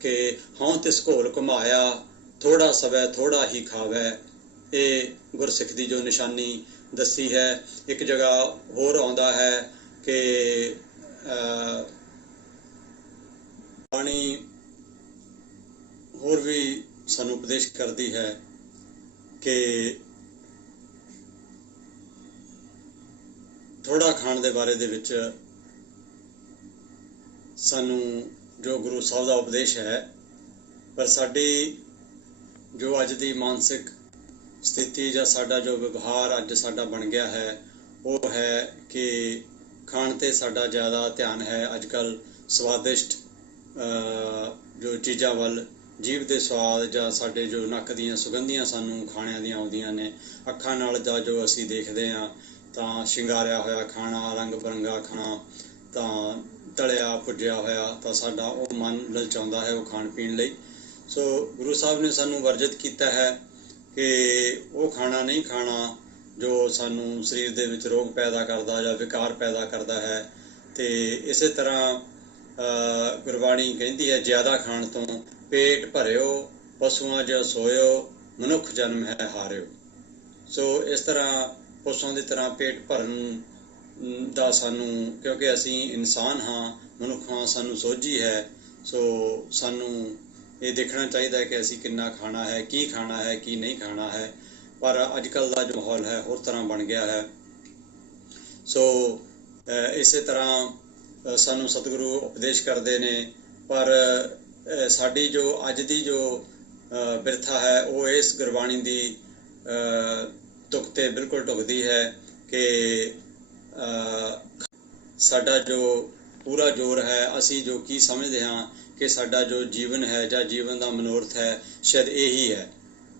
ਕਿ ਹਉ ਤਿਸ ਘੋਲ ਘੁਮਾਇਆ ਥੋੜ੍ਹਾ ਸਵੈ ਥੋੜ੍ਹਾ ਹੀ ਖਾਵੈ। ਇਹ ਗੁਰਸਿੱਖ ਦੀ ਜੋ ਨਿਸ਼ਾਨੀ ਦੱਸੀ ਹੈ। ਇੱਕ ਜਗ੍ਹਾ ਹੋਰ ਆਉਂਦਾ ਹੈ ਕਿ ਬਾਣੀ ਹੋਰ ਵੀ ਸਾਨੂੰ ਉਪਦੇਸ਼ ਕਰਦੀ ਹੈ ਕਿ ਥੋੜ੍ਹਾ ਖਾਣ ਦੇ ਬਾਰੇ ਦੇ ਵਿੱਚ ਸਾਨੂੰ ਜੋ ਗੁਰੂ ਸਾਹਿਬ ਦਾ ਉਪਦੇਸ਼ ਹੈ, ਪਰ ਸਾਡੀ ਜੋ ਅੱਜ ਦੀ ਮਾਨਸਿਕ ਸਥਿਤੀ ਜਾਂ ਸਾਡਾ ਜੋ ਵਿਵਹਾਰ ਅੱਜ ਸਾਡਾ ਬਣ ਗਿਆ ਹੈ, ਉਹ ਹੈ ਕਿ ਖਾਣ 'ਤੇ ਸਾਡਾ ਜ਼ਿਆਦਾ ਧਿਆਨ ਹੈ। ਅੱਜ ਕੱਲ੍ਹ ਸਵਾਦਿਸ਼ਟ ਜੋ ਚੀਜ਼ਾਂ ਵੱਲ, ਜੀਭ ਦੇ ਸਵਾਦ ਜਾਂ ਸਾਡੇ ਜੋ ਨੱਕ ਦੀਆਂ ਸੁਗੰਧੀਆਂ ਸਾਨੂੰ ਖਾਣਿਆਂ ਦੀਆਂ ਆਉਂਦੀਆਂ ਨੇ, ਅੱਖਾਂ ਨਾਲ ਦਾ ਜੋ ਅਸੀਂ ਦੇਖਦੇ ਹਾਂ, ਤਾਂ ਸ਼ਿੰਗਾਰਿਆ ਹੋਇਆ ਖਾਣਾ, ਰੰਗ ਬਿਰੰਗਾ ਖਾਣਾ, ਤਾਂ ਤਲਿਆ ਭੁੱਜਿਆ ਹੋਇਆ, ਤਾਂ ਸਾਡਾ ਉਹ ਮਨ ਲਲਚਾਉਂਦਾ ਹੈ ਉਹ ਖਾਣ ਪੀਣ ਲਈ। ਸੋ ਗੁਰੂ ਸਾਹਿਬ ਨੇ ਸਾਨੂੰ ਵਰਜਿਤ ਕੀਤਾ ਹੈ ਕਿ ਉਹ ਖਾਣਾ ਨਹੀਂ ਖਾਣਾ ਜੋ ਸਾਨੂੰ ਸਰੀਰ ਦੇ ਵਿੱਚ ਰੋਗ ਪੈਦਾ ਕਰਦਾ ਜਾਂ ਵਿਕਾਰ ਪੈਦਾ ਕਰਦਾ ਹੈ। ਤੇ ਇਸੇ ਤਰ੍ਹਾਂ ਗੁਰਬਾਣੀ ਕਹਿੰਦੀ ਹੈ, ਜ਼ਿਆਦਾ ਖਾਣ ਤੋਂ ਪੇਟ ਭਰਿਓ ਪਸ਼ੂਆਂ ਜਿਹਾ ਸੋਇਓ ਮਨੁੱਖ ਜਨਮ ਹੈ ਹਾਰਿਓ। ਸੋ ਇਸ ਤਰ੍ਹਾਂ ਪਸ਼ੂਆਂ ਦੀ ਤਰ੍ਹਾਂ ਪੇਟ ਭਰਨ ਦਾ ਸਾਨੂੰ, ਕਿਉਂਕਿ ਅਸੀਂ ਇਨਸਾਨ ਹਾਂ, ਮਨੁੱਖ ਹਾਂ, ਸਾਨੂੰ ਸੋਝੀ ਹੈ। ਸੋ ਸਾਨੂੰ ਇਹ ਦੇਖਣਾ ਚਾਹੀਦਾ ਹੈ ਕਿ ਅਸੀਂ ਕਿੰਨਾ ਖਾਣਾ ਹੈ, ਕੀ ਖਾਣਾ ਹੈ, ਕੀ ਨਹੀਂ ਖਾਣਾ ਹੈ। ਪਰ ਅੱਜ ਕੱਲ੍ਹ ਦਾ ਜੋ ਮਾਹੌਲ ਹੈ ਹੋਰ ਤਰ੍ਹਾਂ ਬਣ ਗਿਆ ਹੈ। ਸੋ ਇਸੇ ਤਰ੍ਹਾਂ ਸਾਨੂੰ ਸਤਿਗੁਰੂ ਉਪਦੇਸ਼ ਕਰਦੇ ਨੇ, ਪਰ ਸਾਡੀ ਜੋ ਅੱਜ ਦੀ ਜੋ ਬਿਰਥਾ ਹੈ ਉਹ ਇਸ ਗੁਰਬਾਣੀ ਦੀ ਤੁਕ 'ਤੇ ਬਿਲਕੁਲ ਢੁਕਦੀ ਹੈ ਕਿ ਸਾਡਾ ਜੋ ਪੂਰਾ ਜ਼ੋਰ ਹੈ, ਅਸੀਂ ਜੋ ਕੀ ਸਮਝਦੇ ਹਾਂ ਕਿ ਸਾਡਾ ਜੋ ਜੀਵਨ ਹੈ ਜਾਂ ਜੀਵਨ ਦਾ ਮਨੋਰਥ ਹੈ, ਸ਼ਾਇਦ ਇਹੀ ਹੈ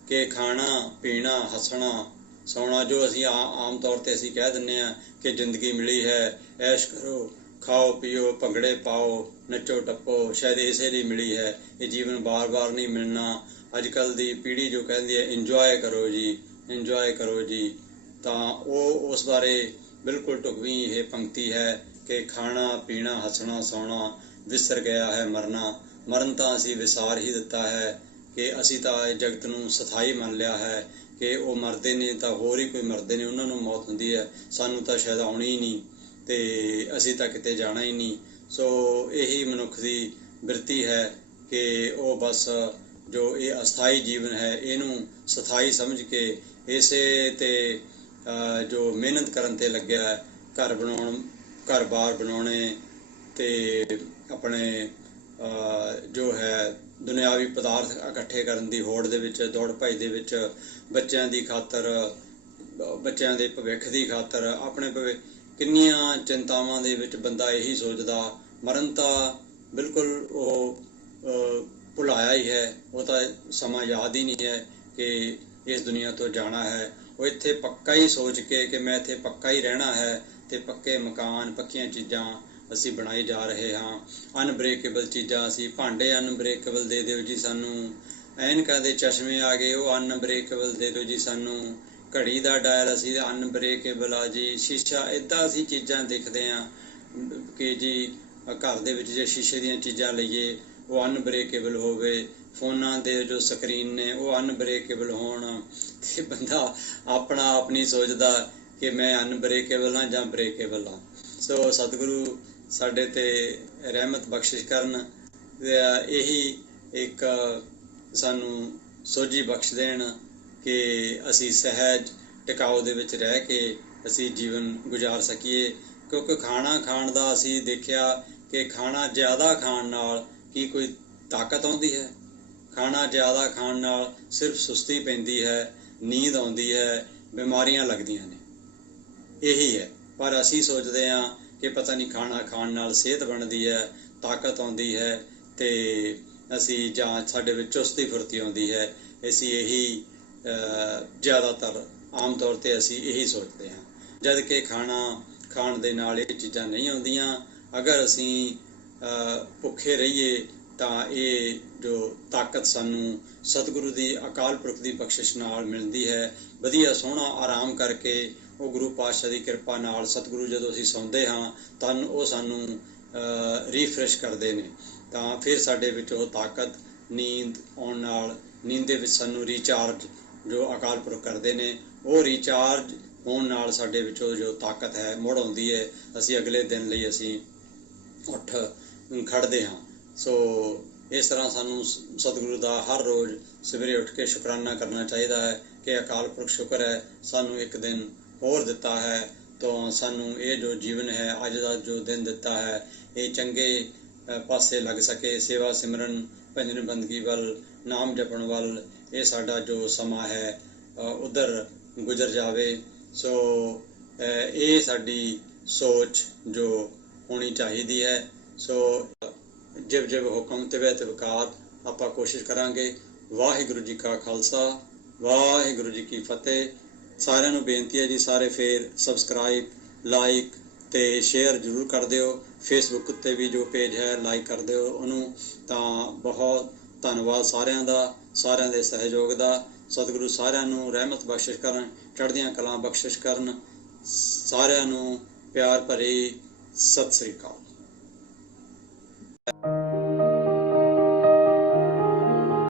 ਕਿ ਖਾਣਾ ਪੀਣਾ ਹੱਸਣਾ ਸੌਣਾ। ਜੋ ਅਸੀਂ ਆਮ ਤੌਰ 'ਤੇ ਅਸੀਂ ਕਹਿ ਦਿੰਦੇ ਹਾਂ ਕਿ ਜ਼ਿੰਦਗੀ ਮਿਲੀ ਹੈ, ਐਸ਼ ਕਰੋ, ਖਾਓ ਪੀਓ, ਭੰਗੜੇ ਪਾਓ, ਨੱਚੋ ਟੱਪੋ, ਸ਼ਾਇਦ ਇਸੇ ਲਈ ਮਿਲੀ ਹੈ। ਇਹ ਜੀਵਨ ਵਾਰ-ਵਾਰ ਨਹੀਂ ਮਿਲਣਾ। ਅੱਜ ਕੱਲ੍ਹ ਦੀ ਪੀੜ੍ਹੀ ਜੋ ਕਹਿੰਦੀ ਹੈ ਇੰਜੋਏ ਕਰੋ ਜੀ, ਇੰਜੋਏ ਕਰੋ ਜੀ, ਤਾਂ ਉਹ ਉਸ ਬਾਰੇ ਬਿਲਕੁਲ ਢੁਕਵੀਂ ਇਹ ਪੰਕਤੀ ਹੈ ਕਿ ਖਾਣਾ ਪੀਣਾ ਹੱਸਣਾ ਸੌਣਾ ਵਿਸਰ ਗਿਆ ਹੈ ਮਰਨਾ। ਮਰਨ ਤਾਂ ਅਸੀਂ ਵਿਸਾਰ ਹੀ ਦਿੱਤਾ ਹੈ ਕਿ ਅਸੀਂ ਤਾਂ ਇਹ ਜਗਤ ਨੂੰ ਸਥਾਈ ਮੰਨ ਲਿਆ ਹੈ ਕਿ ਉਹ ਮਰਦੇ ਨੇ ਤਾਂ ਹੋਰ ਹੀ ਕੋਈ ਮਰਦੇ ਨੇ, ਉਹਨਾਂ ਨੂੰ ਮੌਤ ਹੁੰਦੀ ਹੈ, ਸਾਨੂੰ ਤਾਂ ਸ਼ਾਇਦ ਆਉਣੀ ਹੀ ਨਹੀਂ ਤੇ ਅਸੀਂ ਤਾਂ ਕਿਤੇ ਜਾਣਾ ਹੀ ਨਹੀਂ। ਸੋ ਇਹੀ ਮਨੁੱਖ ਦੀ ਬਿਰਤੀ ਹੈ ਕਿ ਉਹ ਬਸ ਜੋ ਇਹ ਅਸਥਾਈ ਜੀਵਨ ਹੈ ਇਹਨੂੰ ਸਥਾਈ ਸਮਝ ਕੇ ਇਸੇ ਤੇ ਜੋ ਮਿਹਨਤ ਕਰਨ 'ਤੇ ਲੱਗਿਆ ਹੈ, ਘਰ ਬਾਰ ਬਣਾਉਣੇ ਤੇ ਆਪਣੇ ਜੋ ਹੈ ਦੁਨਿਆਵੀ ਪਦਾਰਥ ਇਕੱਠੇ ਕਰਨ ਦੀ ਹੋੜ ਦੇ ਵਿੱਚ, ਦੌੜ ਭੱਜ ਦੇ ਵਿੱਚ, ਬੱਚਿਆਂ ਦੀ ਖਾਤਰ, ਬੱਚਿਆਂ ਦੇ ਭਵਿੱਖ ਦੀ ਖਾਤਰ, ਆਪਣੇ ਕਿੰਨੀਆਂ ਚਿੰਤਾਵਾਂ ਦੇ ਵਿੱਚ ਬੰਦਾ ਇਹੀ ਸੋਚਦਾ। ਮਰਨ ਤਾਂ ਬਿਲਕੁਲ ਉਹ ਭੁਲਾਇਆ ਹੀ ਹੈ, ਉਹ ਤਾਂ ਸਮਾਂ ਯਾਦ ਹੀ ਨਹੀਂ ਹੈ ਕਿ ਇਸ ਦੁਨੀਆ ਤੋਂ ਜਾਣਾ ਹੈ। ਉਹ ਇੱਥੇ ਪੱਕਾ ਹੀ ਸੋਚ ਕੇ ਕਿ ਮੈਂ ਇੱਥੇ ਪੱਕਾ ਹੀ ਰਹਿਣਾ ਹੈ ਤੇ ਪੱਕੇ ਮਕਾਨ, ਪੱਕੀਆਂ ਚੀਜ਼ਾਂ ਅਸੀਂ ਬਣਾਈ ਜਾ ਰਹੇ ਹਾਂ। ਅਨਬ੍ਰੇਕੇਬਲ ਚੀਜ਼ਾਂ, ਅਸੀਂ ਭਾਂਡੇ ਅਨਬ੍ਰੇਕੇਬਲ ਦੇ ਦਿਓ ਜੀ ਸਾਨੂੰ, ਐਨਕਾਂ ਦੇ ਚਸ਼ਮੇ ਆ ਗਏ ਉਹ ਅਨਬ੍ਰੇਕੇਬਲ ਦੇ ਦਿਓ ਜੀ ਸਾਨੂੰ, ਘੜੀ ਦਾ ਡਾਇਲ ਅਸੀਂ ਅਨਬ੍ਰੇਕੇਬਲ ਆ ਜੀ, ਸ਼ੀਸ਼ਾ, ਇੱਦਾਂ ਅਸੀਂ ਚੀਜ਼ਾਂ ਦੇਖਦੇ ਹਾਂ ਕਿ ਜੀ ਘਰ ਦੇ ਵਿੱਚ ਜੇ ਸ਼ੀਸ਼ੇ ਦੀਆਂ ਚੀਜ਼ਾਂ ਲਈਏ ਉਹ ਅਨਬ੍ਰੇਕੇਬਲ ਹੋਵੇ, ਫੋਨਾਂ ਦੇ ਜੋ ਸਕਰੀਨ ਨੇ ਉਹ ਅਨਬ੍ਰੇਕੇਬਲ ਹੋਣ ਤੇ ਬੰਦਾ ਆਪਣਾ ਆਪ ਨਹੀਂ ਸੋਚਦਾ ਕਿ ਮੈਂ ਅਨਬ੍ਰੇਕੇਬਲ ਹਾਂ ਜਾਂ ਬ੍ਰੇਕੇਬਲ ਹਾਂ। ਸੋ ਸਤਿਗੁਰੂ ਸਾਡੇ ਤੇ ਰਹਿਮਤ ਬਖਸ਼ਿਸ਼ ਕਰਨ, ਇਹੀ ਇੱਕ ਸਾਨੂੰ ਸੋਝੀ ਬਖਸ਼ ਦੇਣ ਕਿ ਅਸੀਂ ਸਹਿਜ ਟਿਕਾਓ ਦੇ ਵਿੱਚ ਰਹਿ ਕੇ ਅਸੀਂ ਜੀਵਨ ਗੁਜ਼ਾਰ ਸਕੀਏ। ਕਿਉਂਕਿ ਖਾਣਾ ਖਾਣ ਦਾ ਅਸੀਂ ਦੇਖਿਆ ਕਿ ਖਾਣਾ ਜ਼ਿਆਦਾ ਖਾਣ ਨਾਲ ਕੀ ਕੋਈ ਤਾਕਤ ਆਉਂਦੀ ਹੈ? ਖਾਣਾ ਜ਼ਿਆਦਾ ਖਾਣ ਨਾਲ ਸਿਰਫ ਸੁਸਤੀ ਪੈਂਦੀ ਹੈ, ਨੀਂਦ ਆਉਂਦੀ ਹੈ, ਬਿਮਾਰੀਆਂ ਲੱਗਦੀਆਂ ਨੇ, ਇਹੀ ਹੈ। ਪਰ ਅਸੀਂ ਸੋਚਦੇ ਹਾਂ ਕਿ ਪਤਾ ਨਹੀਂ ਖਾਣਾ ਖਾਣ ਨਾਲ ਸਿਹਤ ਬਣਦੀ ਹੈ, ਤਾਕਤ ਆਉਂਦੀ ਹੈ ਅਤੇ ਅਸੀਂ ਜਾਂ ਸਾਡੇ ਵਿੱਚ ਚੁਸਤੀ ਫੁਰਤੀ ਆਉਂਦੀ ਹੈ। ਅਸੀਂ ਇਹੀ ਜ਼ਿਆਦਾਤਰ ਆਮ ਤੌਰ 'ਤੇ ਅਸੀਂ ਇਹੀ ਸੋਚਦੇ ਹਾਂ, ਜਦ ਕਿ ਖਾਣਾ ਖਾਣ ਦੇ ਨਾਲ ਇਹ ਚੀਜ਼ਾਂ ਨਹੀਂ ਆਉਂਦੀਆਂ। ਅਗਰ ਅਸੀਂ ਭੁੱਖੇ ਰਹੀਏ ਤਾਂ ਇਹ ਜੋ ਤਾਕਤ ਸਾਨੂੰ ਸਤਿਗੁਰੂ ਦੀ ਅਕਾਲ ਪੁਰਖ ਦੀ ਬਖਸ਼ਿਸ਼ ਨਾਲ ਮਿਲਦੀ ਹੈ। ਵਧੀਆ ਸੋਹਣਾ ਆਰਾਮ ਕਰਕੇ ਉਹ ਗੁਰੂ ਪਾਤਸ਼ਾਹ ਦੀ ਕਿਰਪਾ ਨਾਲ ਸਤਿਗੁਰੂ ਜਦੋਂ ਅਸੀਂ ਸੌਂਦੇ ਹਾਂ ਤਾਂ ਉਹ ਸਾਨੂੰ ਰੀਫਰੈਸ਼ ਕਰਦੇ ਨੇ, ਤਾਂ ਫਿਰ ਸਾਡੇ ਵਿੱਚ ਉਹ ਤਾਕਤ ਨੀਂਦ ਆਉਣ ਨਾਲ, ਨੀਂਦ ਦੇ ਵਿੱਚ ਸਾਨੂੰ ਰੀਚਾਰਜ ਜੋ ਅਕਾਲ ਪੁਰਖ ਕਰਦੇ ਨੇ, ਉਹ ਰੀਚਾਰਜ ਹੋਣ ਨਾਲ ਸਾਡੇ ਵਿੱਚੋਂ ਜੋ ਤਾਕਤ ਹੈ ਮੁੜ ਆਉਂਦੀ ਹੈ। ਅਸੀਂ ਅਗਲੇ ਦਿਨ ਲਈ ਅਸੀਂ ਉੱਠ ਖੜ੍ਹਦੇ ਹਾਂ। ਸੋ ਇਸ ਤਰ੍ਹਾਂ ਸਾਨੂੰ ਸਤਿਗੁਰੂ ਦਾ ਹਰ ਰੋਜ਼ ਸਵੇਰੇ ਉੱਠ ਕੇ ਸ਼ੁਕਰਾਨਾ ਕਰਨਾ ਚਾਹੀਦਾ ਹੈ ਕਿ ਅਕਾਲ ਪੁਰਖ ਸ਼ੁਕਰ ਹੈ ਸਾਨੂੰ ਇੱਕ ਦਿਨ ਹੋਰ ਦਿੱਤਾ ਹੈ, ਤਾਂ ਸਾਨੂੰ ਇਹ ਜੋ ਜੀਵਨ ਹੈ, ਅੱਜ ਦਾ ਜੋ ਦਿਨ ਦਿੱਤਾ ਹੈ, ਇਹ ਚੰਗੇ ਪਾਸੇ ਲੱਗ ਸਕੇ। ਸੇਵਾ ਸਿਮਰਨ ਭਜਨ ਬੰਦਗੀ ਵੱਲ, ਨਾਮ ਜਪਣ ਵੱਲ ਇਹ ਸਾਡਾ ਜੋ ਸਮਾਂ ਹੈ ਉੱਧਰ ਗੁਜ਼ਰ ਜਾਵੇ। ਸੋ ਇਹ ਸਾਡੀ ਸੋਚ ਜੋ ਹੋਣੀ ਚਾਹੀਦੀ ਹੈ। ਸੋ ਜਿਵ ਜਿਵ ਹੁਕਮ ਤਿਵੈ ਤਿਵਕਾਰ ਆਪਾਂ ਕੋਸ਼ਿਸ਼ ਕਰਾਂਗੇ। ਵਾਹਿਗੁਰੂ ਜੀ ਕਾ ਖਾਲਸਾ, ਵਾਹਿਗੁਰੂ ਜੀ ਕੀ ਫਤਿਹ। ਸਾਰਿਆਂ ਨੂੰ ਬੇਨਤੀ ਹੈ ਜੀ, ਸਾਰੇ ਫੇਰ ਸਬਸਕ੍ਰਾਈਬ, ਲਾਈਕ ਅਤੇ ਸ਼ੇਅਰ ਜ਼ਰੂਰ ਕਰ ਦਿਓ। ਫੇਸਬੁੱਕ ਉੱਤੇ ਵੀ ਜੋ ਪੇਜ ਹੈ ਲਾਈਕ ਕਰ ਦਿਓ ਉਹਨੂੰ। ਤਾਂ ਬਹੁਤ ਧੰਨਵਾਦ ਸਾਰਿਆਂ ਦਾ, ਸਾਰਿਆਂ ਦੇ ਸਹਿਯੋਗ ਦਾ। ਸਤਿਗੁਰੂ ਸਾਰਿਆਂ ਨੂੰ ਰਹਿਮਤ ਬਖਸ਼ਿਸ਼ ਕਰਨ, ਚੜ੍ਹਦੀਆਂ ਕਲਾਂ ਬਖਸ਼ਿਸ਼ ਕਰਨ। ਸਾਰਿਆਂ ਨੂੰ ਪਿਆਰ ਭਰੀ ਸਤਿ ਸ੍ਰੀ ਅਕਾਲ।